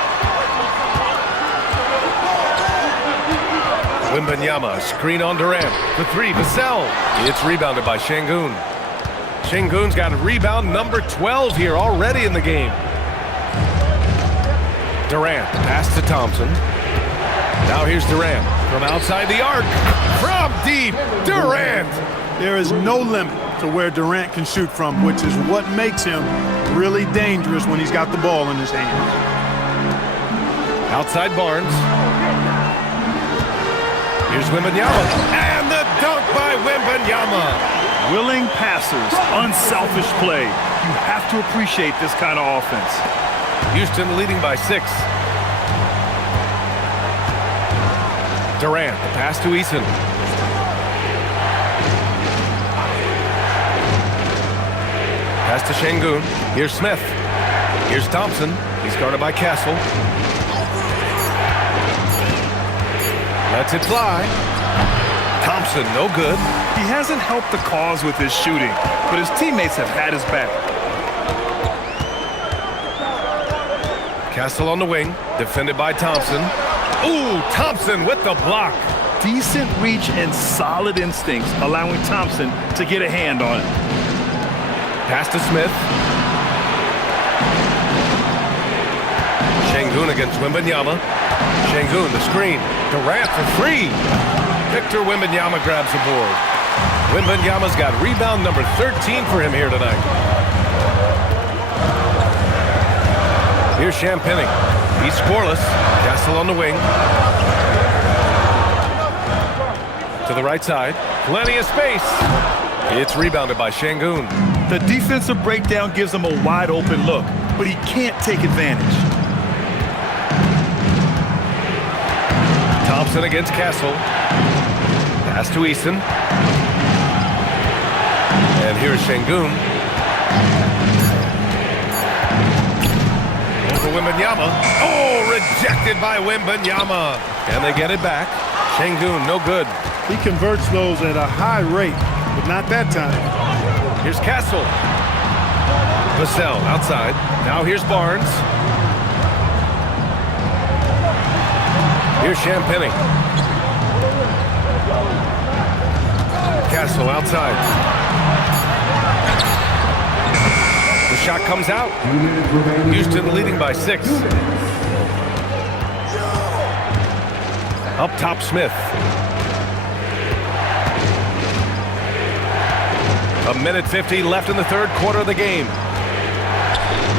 Wembanyama, screen on Durant. The 3, Vassell. It's rebounded by Şengün. Şengün's got rebound number 12 here already in the game. Durant, pass to Thompson. Now here's Durant from outside the arc. From deep, Durant. There is no limit to where Durant can shoot from, which is what makes him really dangerous when he's got the ball in his hands. Outside Barnes. Here's Wembanyama. And the dunk by Wembanyama. Willing passers, unselfish play. You have to appreciate this kind of offense. Houston leading by 6. Durant, the pass to Eason. Pass to Şengün. Here's Smith. Here's Thompson. He's guarded by Castle. Lets it fly. Thompson, no good. He hasn't helped the cause with his shooting, but his teammates have had his back. Castle on the wing, defended by Thompson. Ooh, Thompson with the block. Decent reach and solid instincts, allowing Thompson to get a hand on it. Pass to Smith. Şengün against Wembanyama. Şengün, the screen. Durant for 3. Victor Wembanyama grabs the board. Wembanyama's got rebound number 13 for him here tonight. Here's Champagnie. He's scoreless. Castle on the wing. To the right side. Plenty of space. It's rebounded by Şengün. The defensive breakdown gives him a wide open look, but he can't take advantage. Thompson against Castle. Pass to Eason. And here's Şengün. Over Wembanyama. Oh, rejected by Wembanyama. And they get it back. Şengün, no good. He converts those at a high rate, but not that time. Here's Castle. Vassell outside. Now here's Barnes. Here's Champagnie. Castle outside. The shot comes out. Houston leading by 6. Up top, Smith. A minute 50 left in the third quarter of the game.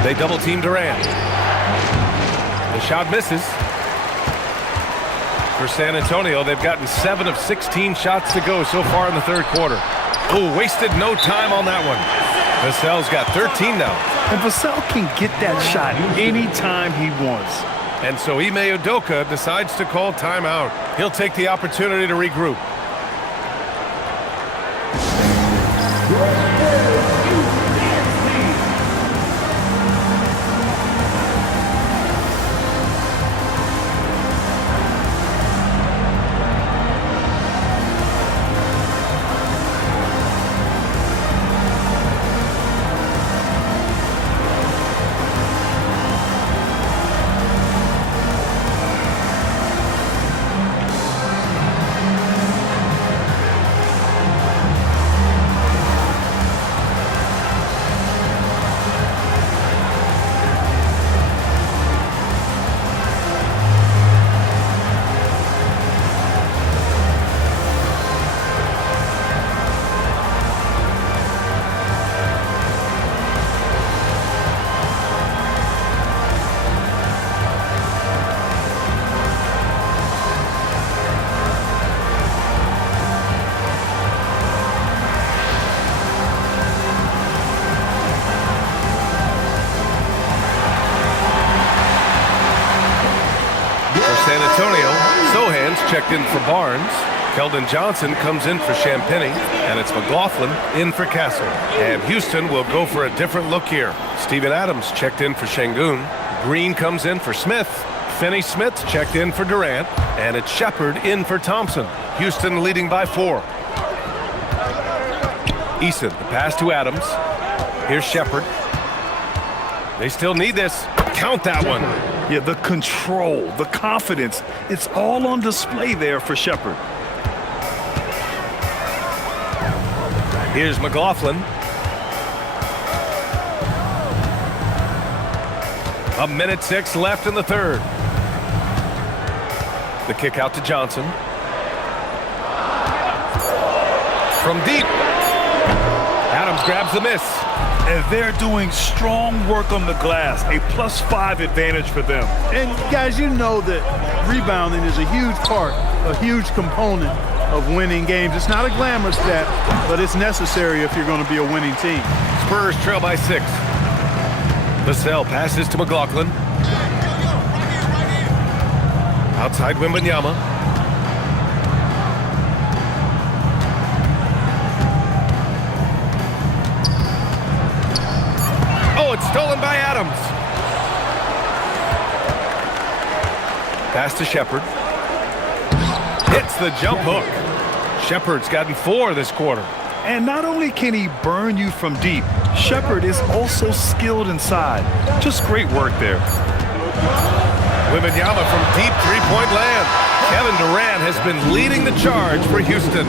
They double team Durant. The shot misses. For San Antonio, they've gotten 7 of 16 shots to go so far in the third quarter. Oh, wasted no time on that one. Vassell's got 13 now. And Vassell can get that shot anytime he wants. And so Ime Udoka decides to call timeout. He'll take the opportunity to regroup. San Antonio, Sohan's checked in for Barnes. Keldon Johnson comes in for Champagnie, and it's McLaughlin in for Castle. And Houston will go for a different look here. Steven Adams checked in for Şengün. Green comes in for Smith. Finney-Smith checked in for Durant, and it's Shepard in for Thompson. Houston leading by 4. Eason, the pass to Adams. Here's Shepard. They still need this. Count that one. Yeah, the control, the confidence, it's all on display there for Shepard. Here's McLaughlin. A minute 6 left in the third. The kick out to Johnson. From deep. Adams grabs the miss. And they're doing strong work on the glass, a +5 advantage for them. And guys, you know that rebounding is a huge part, a huge component of winning games. It's not a glamorous stat, but it's necessary if you're going to be a winning team. Spurs trail by 6. Vassell passes to McLaughlin. Outside Wembanyama. Oh, it's stolen by Adams. Pass to Shepard. Hits the jump hook. Shepard's gotten 4 this quarter. And not only can he burn you from deep, Shepard is also skilled inside. Just great work there. Wembanyama from deep three-point land. Kevin Durant has been leading the charge for Houston.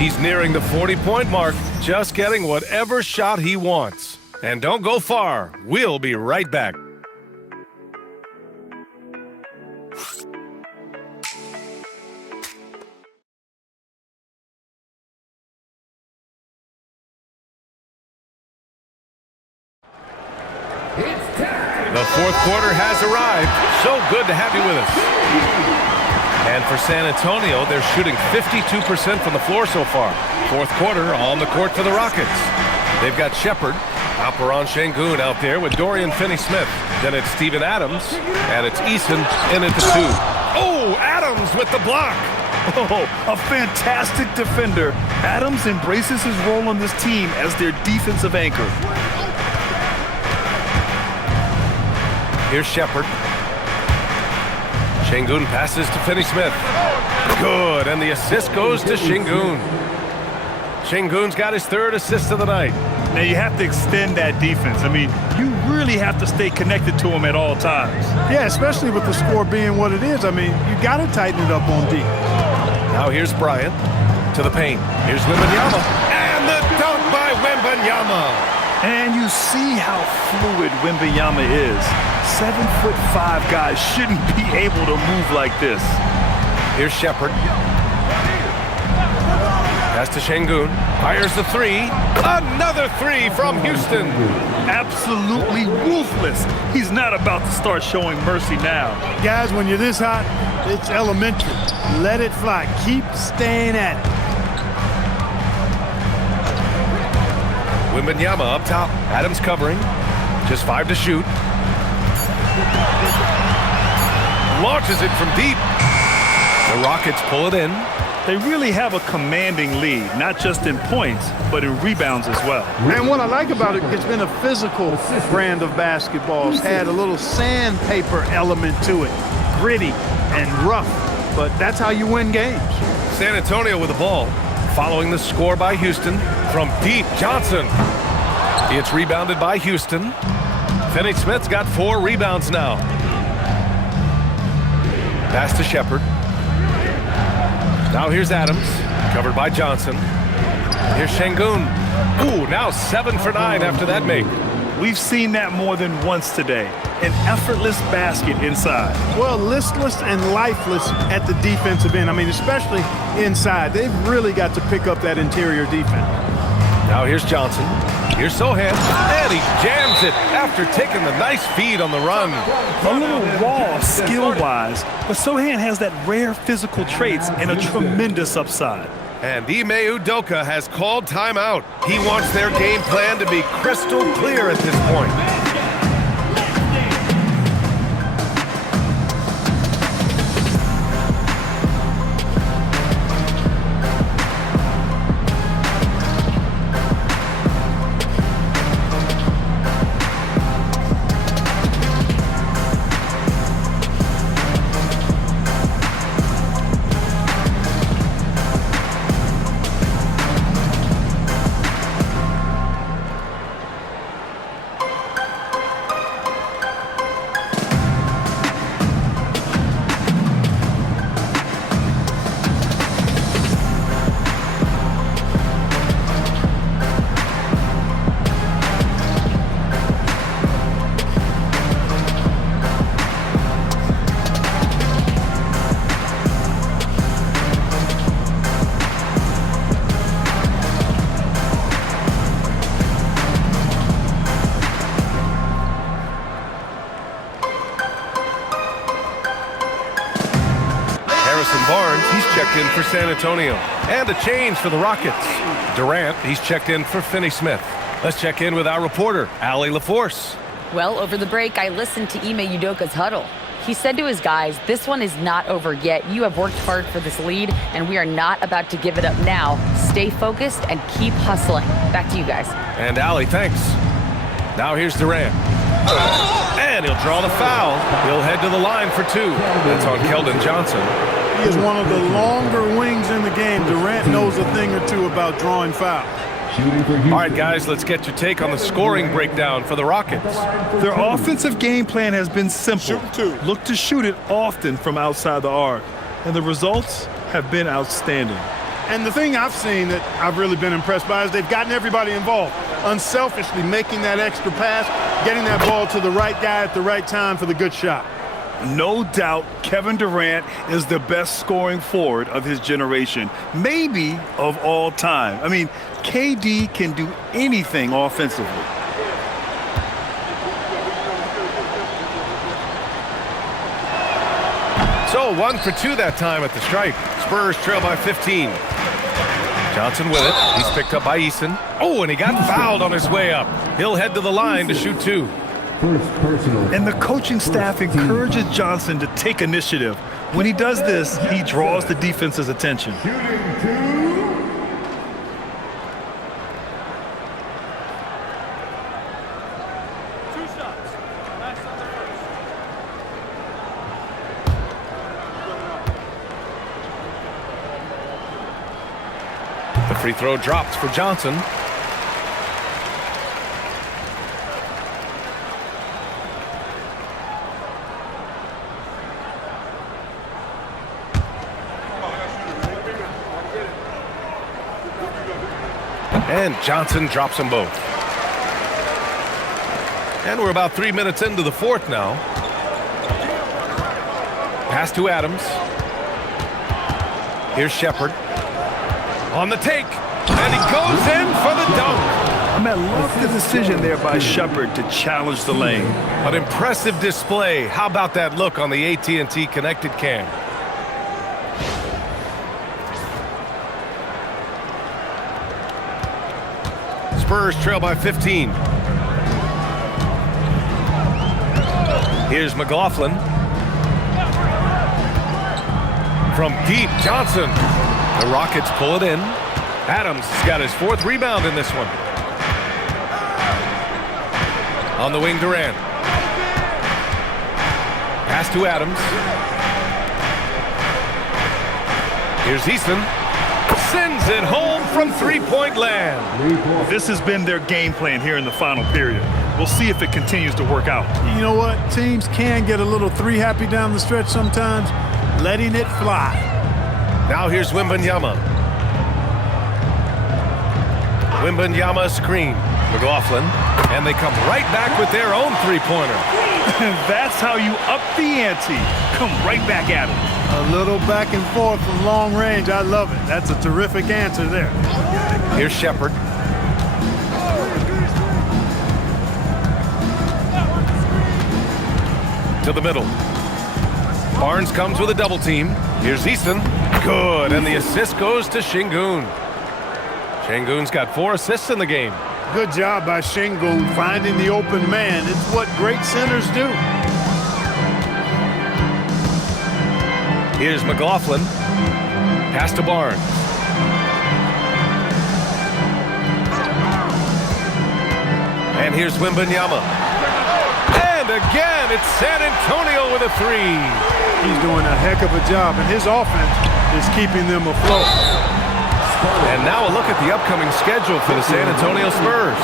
He's nearing the 40-point mark, just getting whatever shot he wants. And don't go far. We'll be right back. The fourth quarter has arrived. So good to have you with us. And for San Antonio, they're shooting 52% from the floor so far. Fourth quarter on the court for the Rockets. They've got Shepard, Alperen Şengün out there with Dorian Finney-Smith. Then it's Steven Adams, and it's Eason in at the 2. Oh, Adams with the block. Oh, a fantastic defender. Adams embraces his role on this team as their defensive anchor. Here's Shepard. Şengün passes to Finney-Smith. Good, and the assist goes to Şengün. Şengün's got his 3rd assist of the night. Now you have to extend that defense. I mean, you really have to stay connected to them at all times. Yeah, especially with the score being what it is. I mean, you got to tighten it up on D. Now here's Bryant to the paint. Here's Wembanyama. And the dunk by Wembanyama. And you see how fluid Wembanyama is. 7'5" guys shouldn't be able to move like this. Here's Shepherd. Pass to Şengün. Fires the three. Another three from Houston. Absolutely ruthless. He's not about to start showing mercy now. Guys, when you're this hot, it's elementary. Let it fly. Keep staying at it. Wembanyama up top. Adams covering. Just 5 to shoot. Launches it from deep. The Rockets pull it in. They really have a commanding lead, not just in points, but in rebounds as well. And what I like about it, it's been a physical brand of basketball. It's had a little sandpaper element to it. Gritty and rough, but that's how you win games. San Antonio with the ball. Following the score by Houston. From deep, Johnson. It's rebounded by Houston. Finney-Smith's got 4 rebounds now. Pass to Shepherd. Now here's Adams, covered by Johnson. Here's Şengün. Ooh, now 7 for 9 after that make. We've seen that more than once today. An effortless basket inside. Well, listless and lifeless at the defensive end. I mean, especially inside. They've really got to pick up that interior defense. Now here's Johnson. Here's Sohan. And he jams it after taking the nice feed on the run. A little raw skill-wise, but Sohan has that rare physical traits and a tremendous upside. And Ime Udoka has called timeout. He wants their game plan to be crystal clear at this point. He's checked in for San Antonio. And a change for the Rockets. Durant, he's checked in for Finney-Smith. Let's check in with our reporter, Allie LaForce. Well, over the break, I listened to Ime Udoka's huddle. He said to his guys, this one is not over yet. You have worked hard for this lead, and we are not about to give it up now. Stay focused and keep hustling. Back to you guys. And Allie, thanks. Now here's Durant. And he'll draw the foul. He'll head to the line for 2. That's on Keldon Johnson. He is one of the longer wings in the game. Durant knows a thing or two about drawing fouls. All right, guys, let's get your take on the scoring breakdown for the Rockets. Their offensive game plan has been simple. Look to shoot it often from outside the arc. And the results have been outstanding. And the thing I've seen that I've really been impressed by is they've gotten everybody involved. Unselfishly making that extra pass, getting that ball to the right guy at the right time for the good shot. No doubt Kevin Durant is the best scoring forward of his generation, maybe of all time. I mean, KD can do anything offensively. So 1 for 2 that time at the stripe. Spurs trail by 15. Johnson with it. He's picked up by Eason. Oh, and he got fouled on his way up. He'll head to the line to shoot 2. And the coaching staff encourages Johnson to take initiative. When he does this, he draws the defense's attention. The free throw drops for Johnson. And Johnson drops them both. And we're about 3 minutes into the fourth now. Pass to Adams. Here's Shepherd. On the take. And he goes in for the dunk. I love the decision there by Shepherd to challenge the lane. An impressive display. How about that look on the AT&T connected cam? Spurs trail by 15. Here's McLaughlin. From deep, Johnson. The Rockets pull it in. Adams has got his fourth rebound in this one. On the wing, Durant. Pass to Adams. Here's Easton. Sends it home from three-point land. This has been their game plan here in the final period. We'll see if it continues to work out. You know what? Teams can get a little three-happy down the stretch sometimes, letting it fly. Now here's Wembanyama. Wembanyama screen. McLaughlin. And they come right back with their own three-pointer. That's how you up the ante. Come right back at it. A little back and forth from long range. I love it. That's a terrific answer there. Here's Shepherd. To the middle. Barnes comes with a double team. Here's Easton. Good. And the assist goes to Şengün. Şengün's got 4 assists in the game. Good job by Şengün finding the open man. It's what great centers do. Here's McLaughlin. Pass to Barnes. And here's Wembanyama. And again, it's San Antonio with a three. He's doing a heck of a job, and his offense is keeping them afloat. And now a look at the upcoming schedule for the San Antonio Spurs.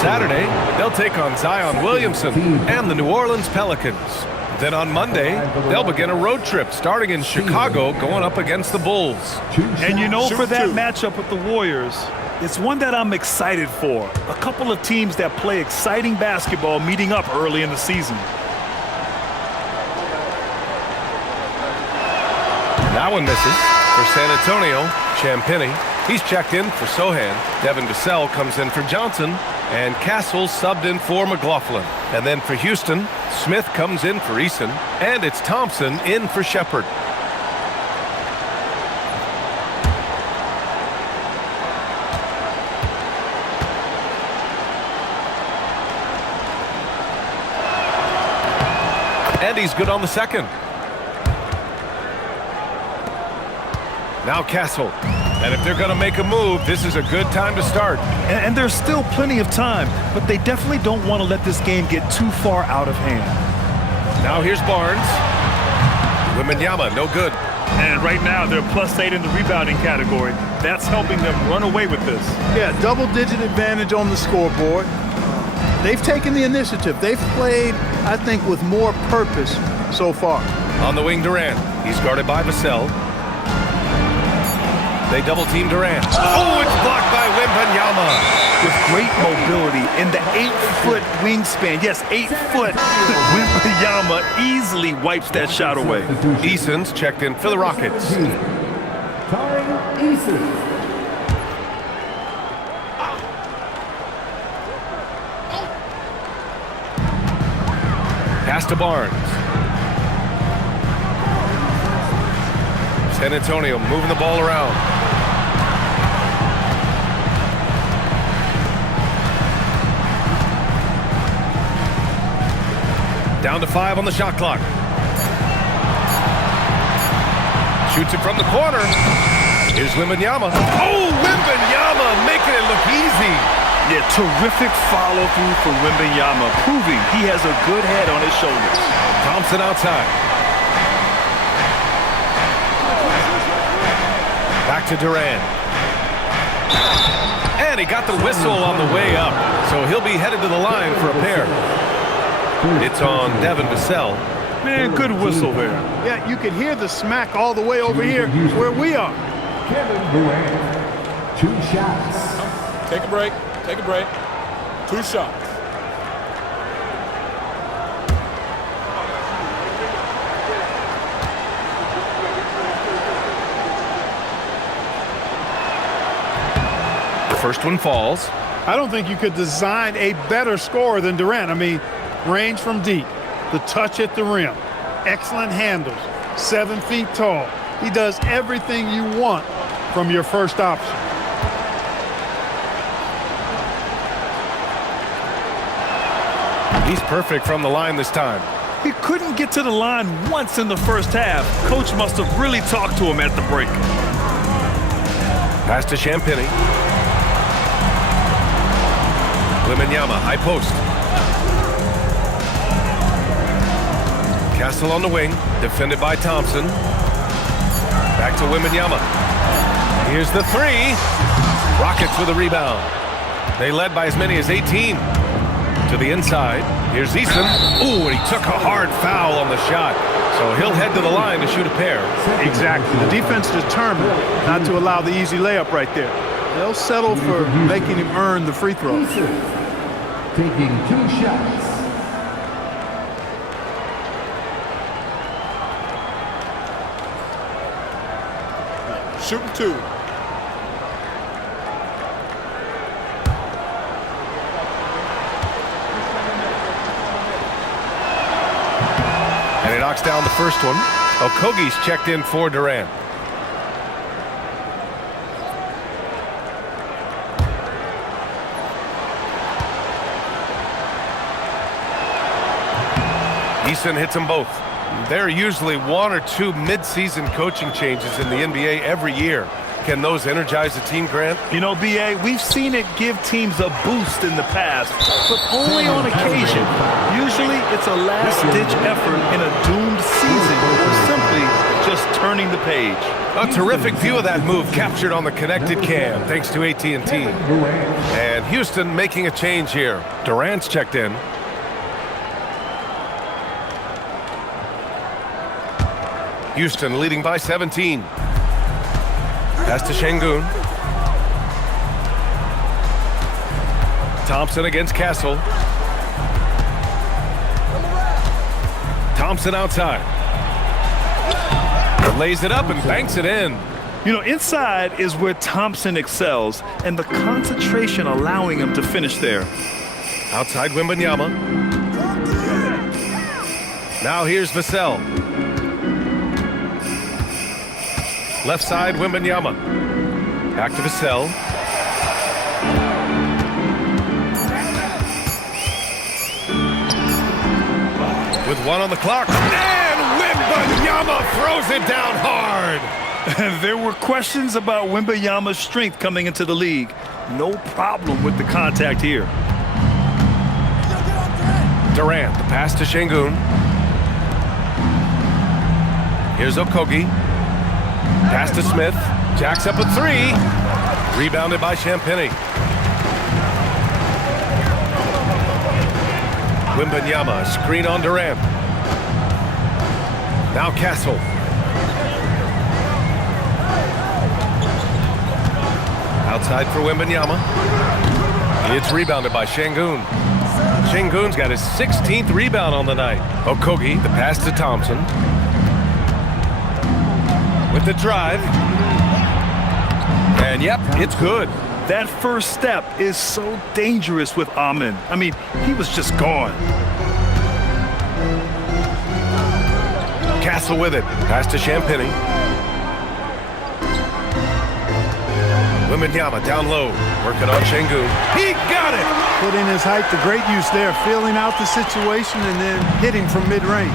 Saturday, they'll take on Zion Williamson and the New Orleans Pelicans. Then on Monday, they'll begin a road trip starting in Chicago going up against the Bulls. And you know, for that matchup with the Warriors, it's one that I'm excited for. A couple of teams that play exciting basketball meeting up early in the season. That one misses for San Antonio. Champagny. He's checked in for Sohan. Devin Vassell comes in for Johnson. And Castle subbed in for McLaughlin. And then for Houston, Smith comes in for Eason. And it's Thompson in for Shepherd. And he's good on the second. Now Castle. And if they're going to make a move, this is a good time to start. And there's still plenty of time, but they definitely don't want to let this game get too far out of hand. Now here's Barnes. Wembanyama, no good. And right now, they're +8 in the rebounding category. That's helping them run away with this. Yeah, double-digit advantage on the scoreboard. They've taken the initiative. They've played, I think, with more purpose so far. On the wing, Durant. He's guarded by Vassell. They double-team Durant. Oh, it's blocked by Wembanyama. With great mobility in the 8-foot wingspan. Yes, 8 foot. Wembanyama easily wipes that shot away. Eason's checked in for the Rockets. Pass to Barnes. San Antonio moving the ball around. Down to 5 on the shot clock. Shoots it from the corner. Here's Wembanyama. Oh, Wembanyama making it look easy. Yeah, terrific follow-through for Wembanyama, proving he has a good head on his shoulders. Thompson outside. Back to Durant. And he got the whistle on the way up, so he'll be headed to the line for a pair. It's on Devin Vassell. Man, good whistle there. Yeah, you can hear the smack all the way over here where we are. Kevin Durant, 2 shots. Take a break. Take a break. 2 shots. The first one falls. I don't think you could design a better scorer than Durant. I mean, range from deep, the touch at the rim, excellent handles, 7 feet tall. He does everything you want from your first option. He's perfect from the line this time. He couldn't get to the line once in the first half. Coach must have really talked to him at the break. Pass to Champagny. Wembanyama, high post. Castle on the wing, defended by Thompson. Back to Wembanyama. Here's the 3. Rockets with a rebound. They led by as many as 18. To the inside. Here's Eason. Ooh, and he took a hard foul on the shot. So he'll head to the line to shoot a pair. Exactly. The defense determined not to allow the easy layup right there. They'll settle for making him earn the free throw. Taking 2 shots. Shooting 2. And he knocks down the first one. Okogie's checked in for Durant. Eason hits them both. There are usually 1 or 2 mid-season coaching changes in the NBA every year. Can those energize the team, Grant? You know, B.A., we've seen it give teams a boost in the past, but only on occasion. Usually it's a last-ditch effort in a doomed season or simply just turning the page. A terrific view of that move captured on the connected cam, thanks to AT&T. And Houston making a change here. Durant's checked in. Houston leading by 17. Pass to Şengün. Thompson against Castle. Thompson outside. Lays it up and banks it in. You know, inside is where Thompson excels, and the concentration allowing him to finish there. Outside Wembanyama. Now here's Vassell. Left side, Wembanyama. Back to Vassell. With 1 on the clock. And Wembanyama throws it down hard. There were questions about Wembanyama's strength coming into the league. No problem with the contact here. Durant, the pass to Şengün. Here's Okogie. Pass to Smith. Jacks up a 3. Rebounded by Champagny. Wembanyama, screen on Durant. Now Castle. Outside for Wembanyama. It's rebounded by Şengün. Şengün's got his 16th rebound on the night. Okogie, the pass to Thompson. With the drive. And yep, it's good. That first step is so dangerous with Amin. I mean, he was just gone. Castle with it. Pass to Champagny. Wembanyama down low. Working on Şengün. He got it! Put in his height to great use there, feeling out the situation and then hitting from mid-range.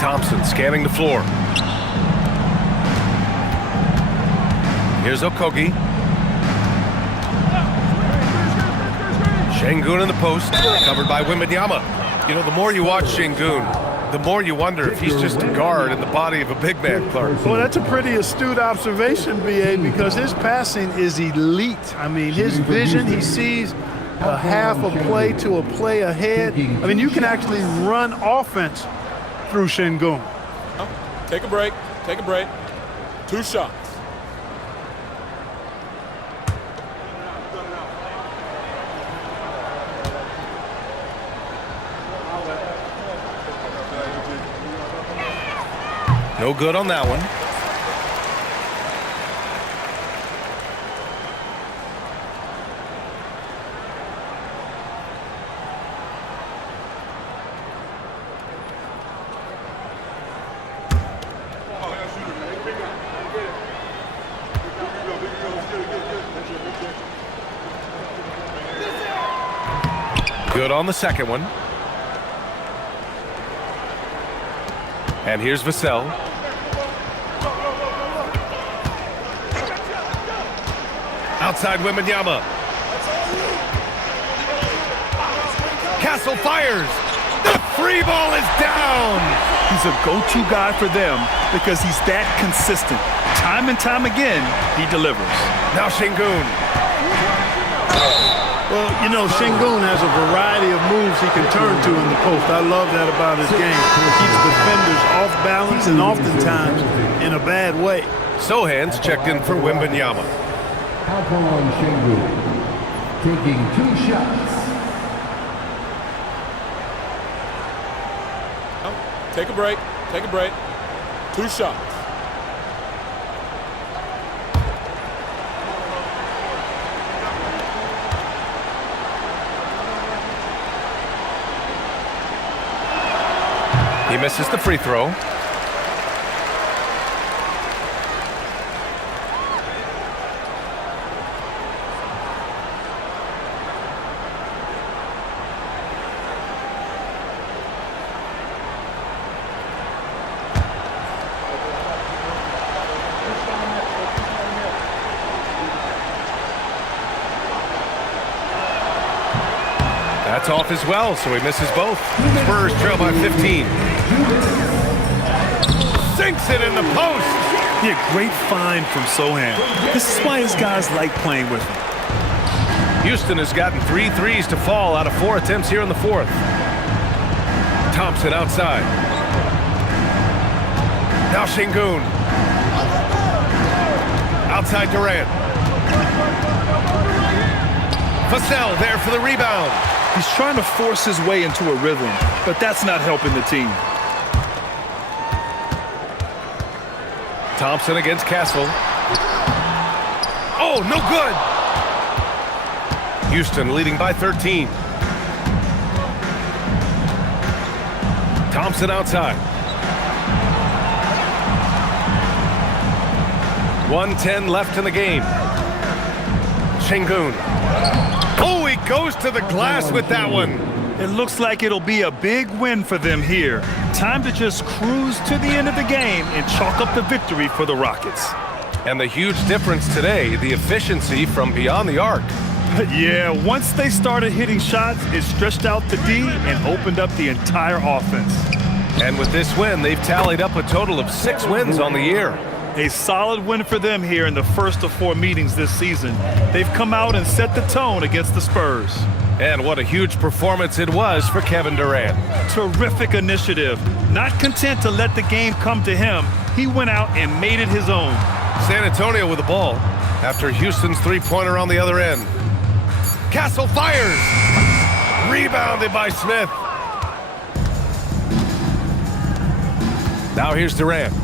Thompson scanning the floor. Here's Okogie. Şengün in the post, covered by Wembanyama. You know, the more you watch Şengün, the more you wonder if he's just a guard in the body of a big man, Clark. Well, that's a pretty astute observation, B.A., because his passing is elite. I mean, his vision, he sees a half a play to a play ahead. I mean, you can actually run offense through Şengün. Take a break. Take a break. 2 shots. No good on that one. Good on the second one. And here's Vassell. Outside Wembanyama. Castle fires. The free ball is down. He's a go-to guy for them because he's that consistent. Time and time again, he delivers. Now Şengün. Well, you know, Şengün has a variety of moves he can turn to in the post. I love that about his game. He keeps defenders off balance and oftentimes in a bad way. Sohan's checked in for Wembanyama. Foul on Şengün, taking 2 shots. Take a break. Take a break. 2 shots. He misses the free throw. That's off as well, so he misses both. Spurs trail by 15. Sinks it in the post. Yeah, great find from Sohan. This is why his guys like playing with him. Houston has gotten 3 threes to fall out of 4 attempts here in the fourth. Thompson outside. Now Şengün. Outside Durant. Vassell there for the rebound. He's trying to force his way into a rhythm, but that's not helping the team. Thompson against Castle. Oh, no good. Houston leading by 13. Thompson outside. 1:10 left in the game. Şengün. Oh, he goes to the glass with that one. It looks like it'll be a big win for them here. Time to just cruise to the end of the game and chalk up the victory for the Rockets. And the huge difference today, the efficiency from beyond the arc. Yeah, once they started hitting shots, it stretched out the D and opened up the entire offense. And with this win, they've tallied up a total of 6 wins on the year. A solid win for them here in the first of 4 meetings this season. They've come out and set the tone against the Spurs. And what a huge performance it was for Kevin Durant. Terrific initiative. Not content to let the game come to him, he went out and made it his own. San Antonio with the ball after Houston's three-pointer on the other end. Castle fires. Rebounded by Smith. Now here's Durant.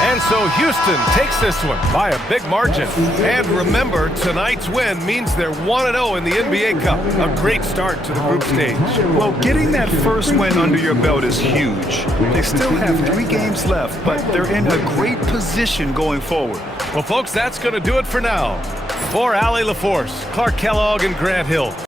And so Houston takes this one by a big margin. And remember, tonight's win means they're 1-0 in the NBA Cup. A great start to the group stage. Well, getting that first win under your belt is huge. They still have 3 games left, but they're in a great position going forward. Well, folks, that's going to do it for now. For Allie LaForce, Clark Kellogg, and Grant Hill.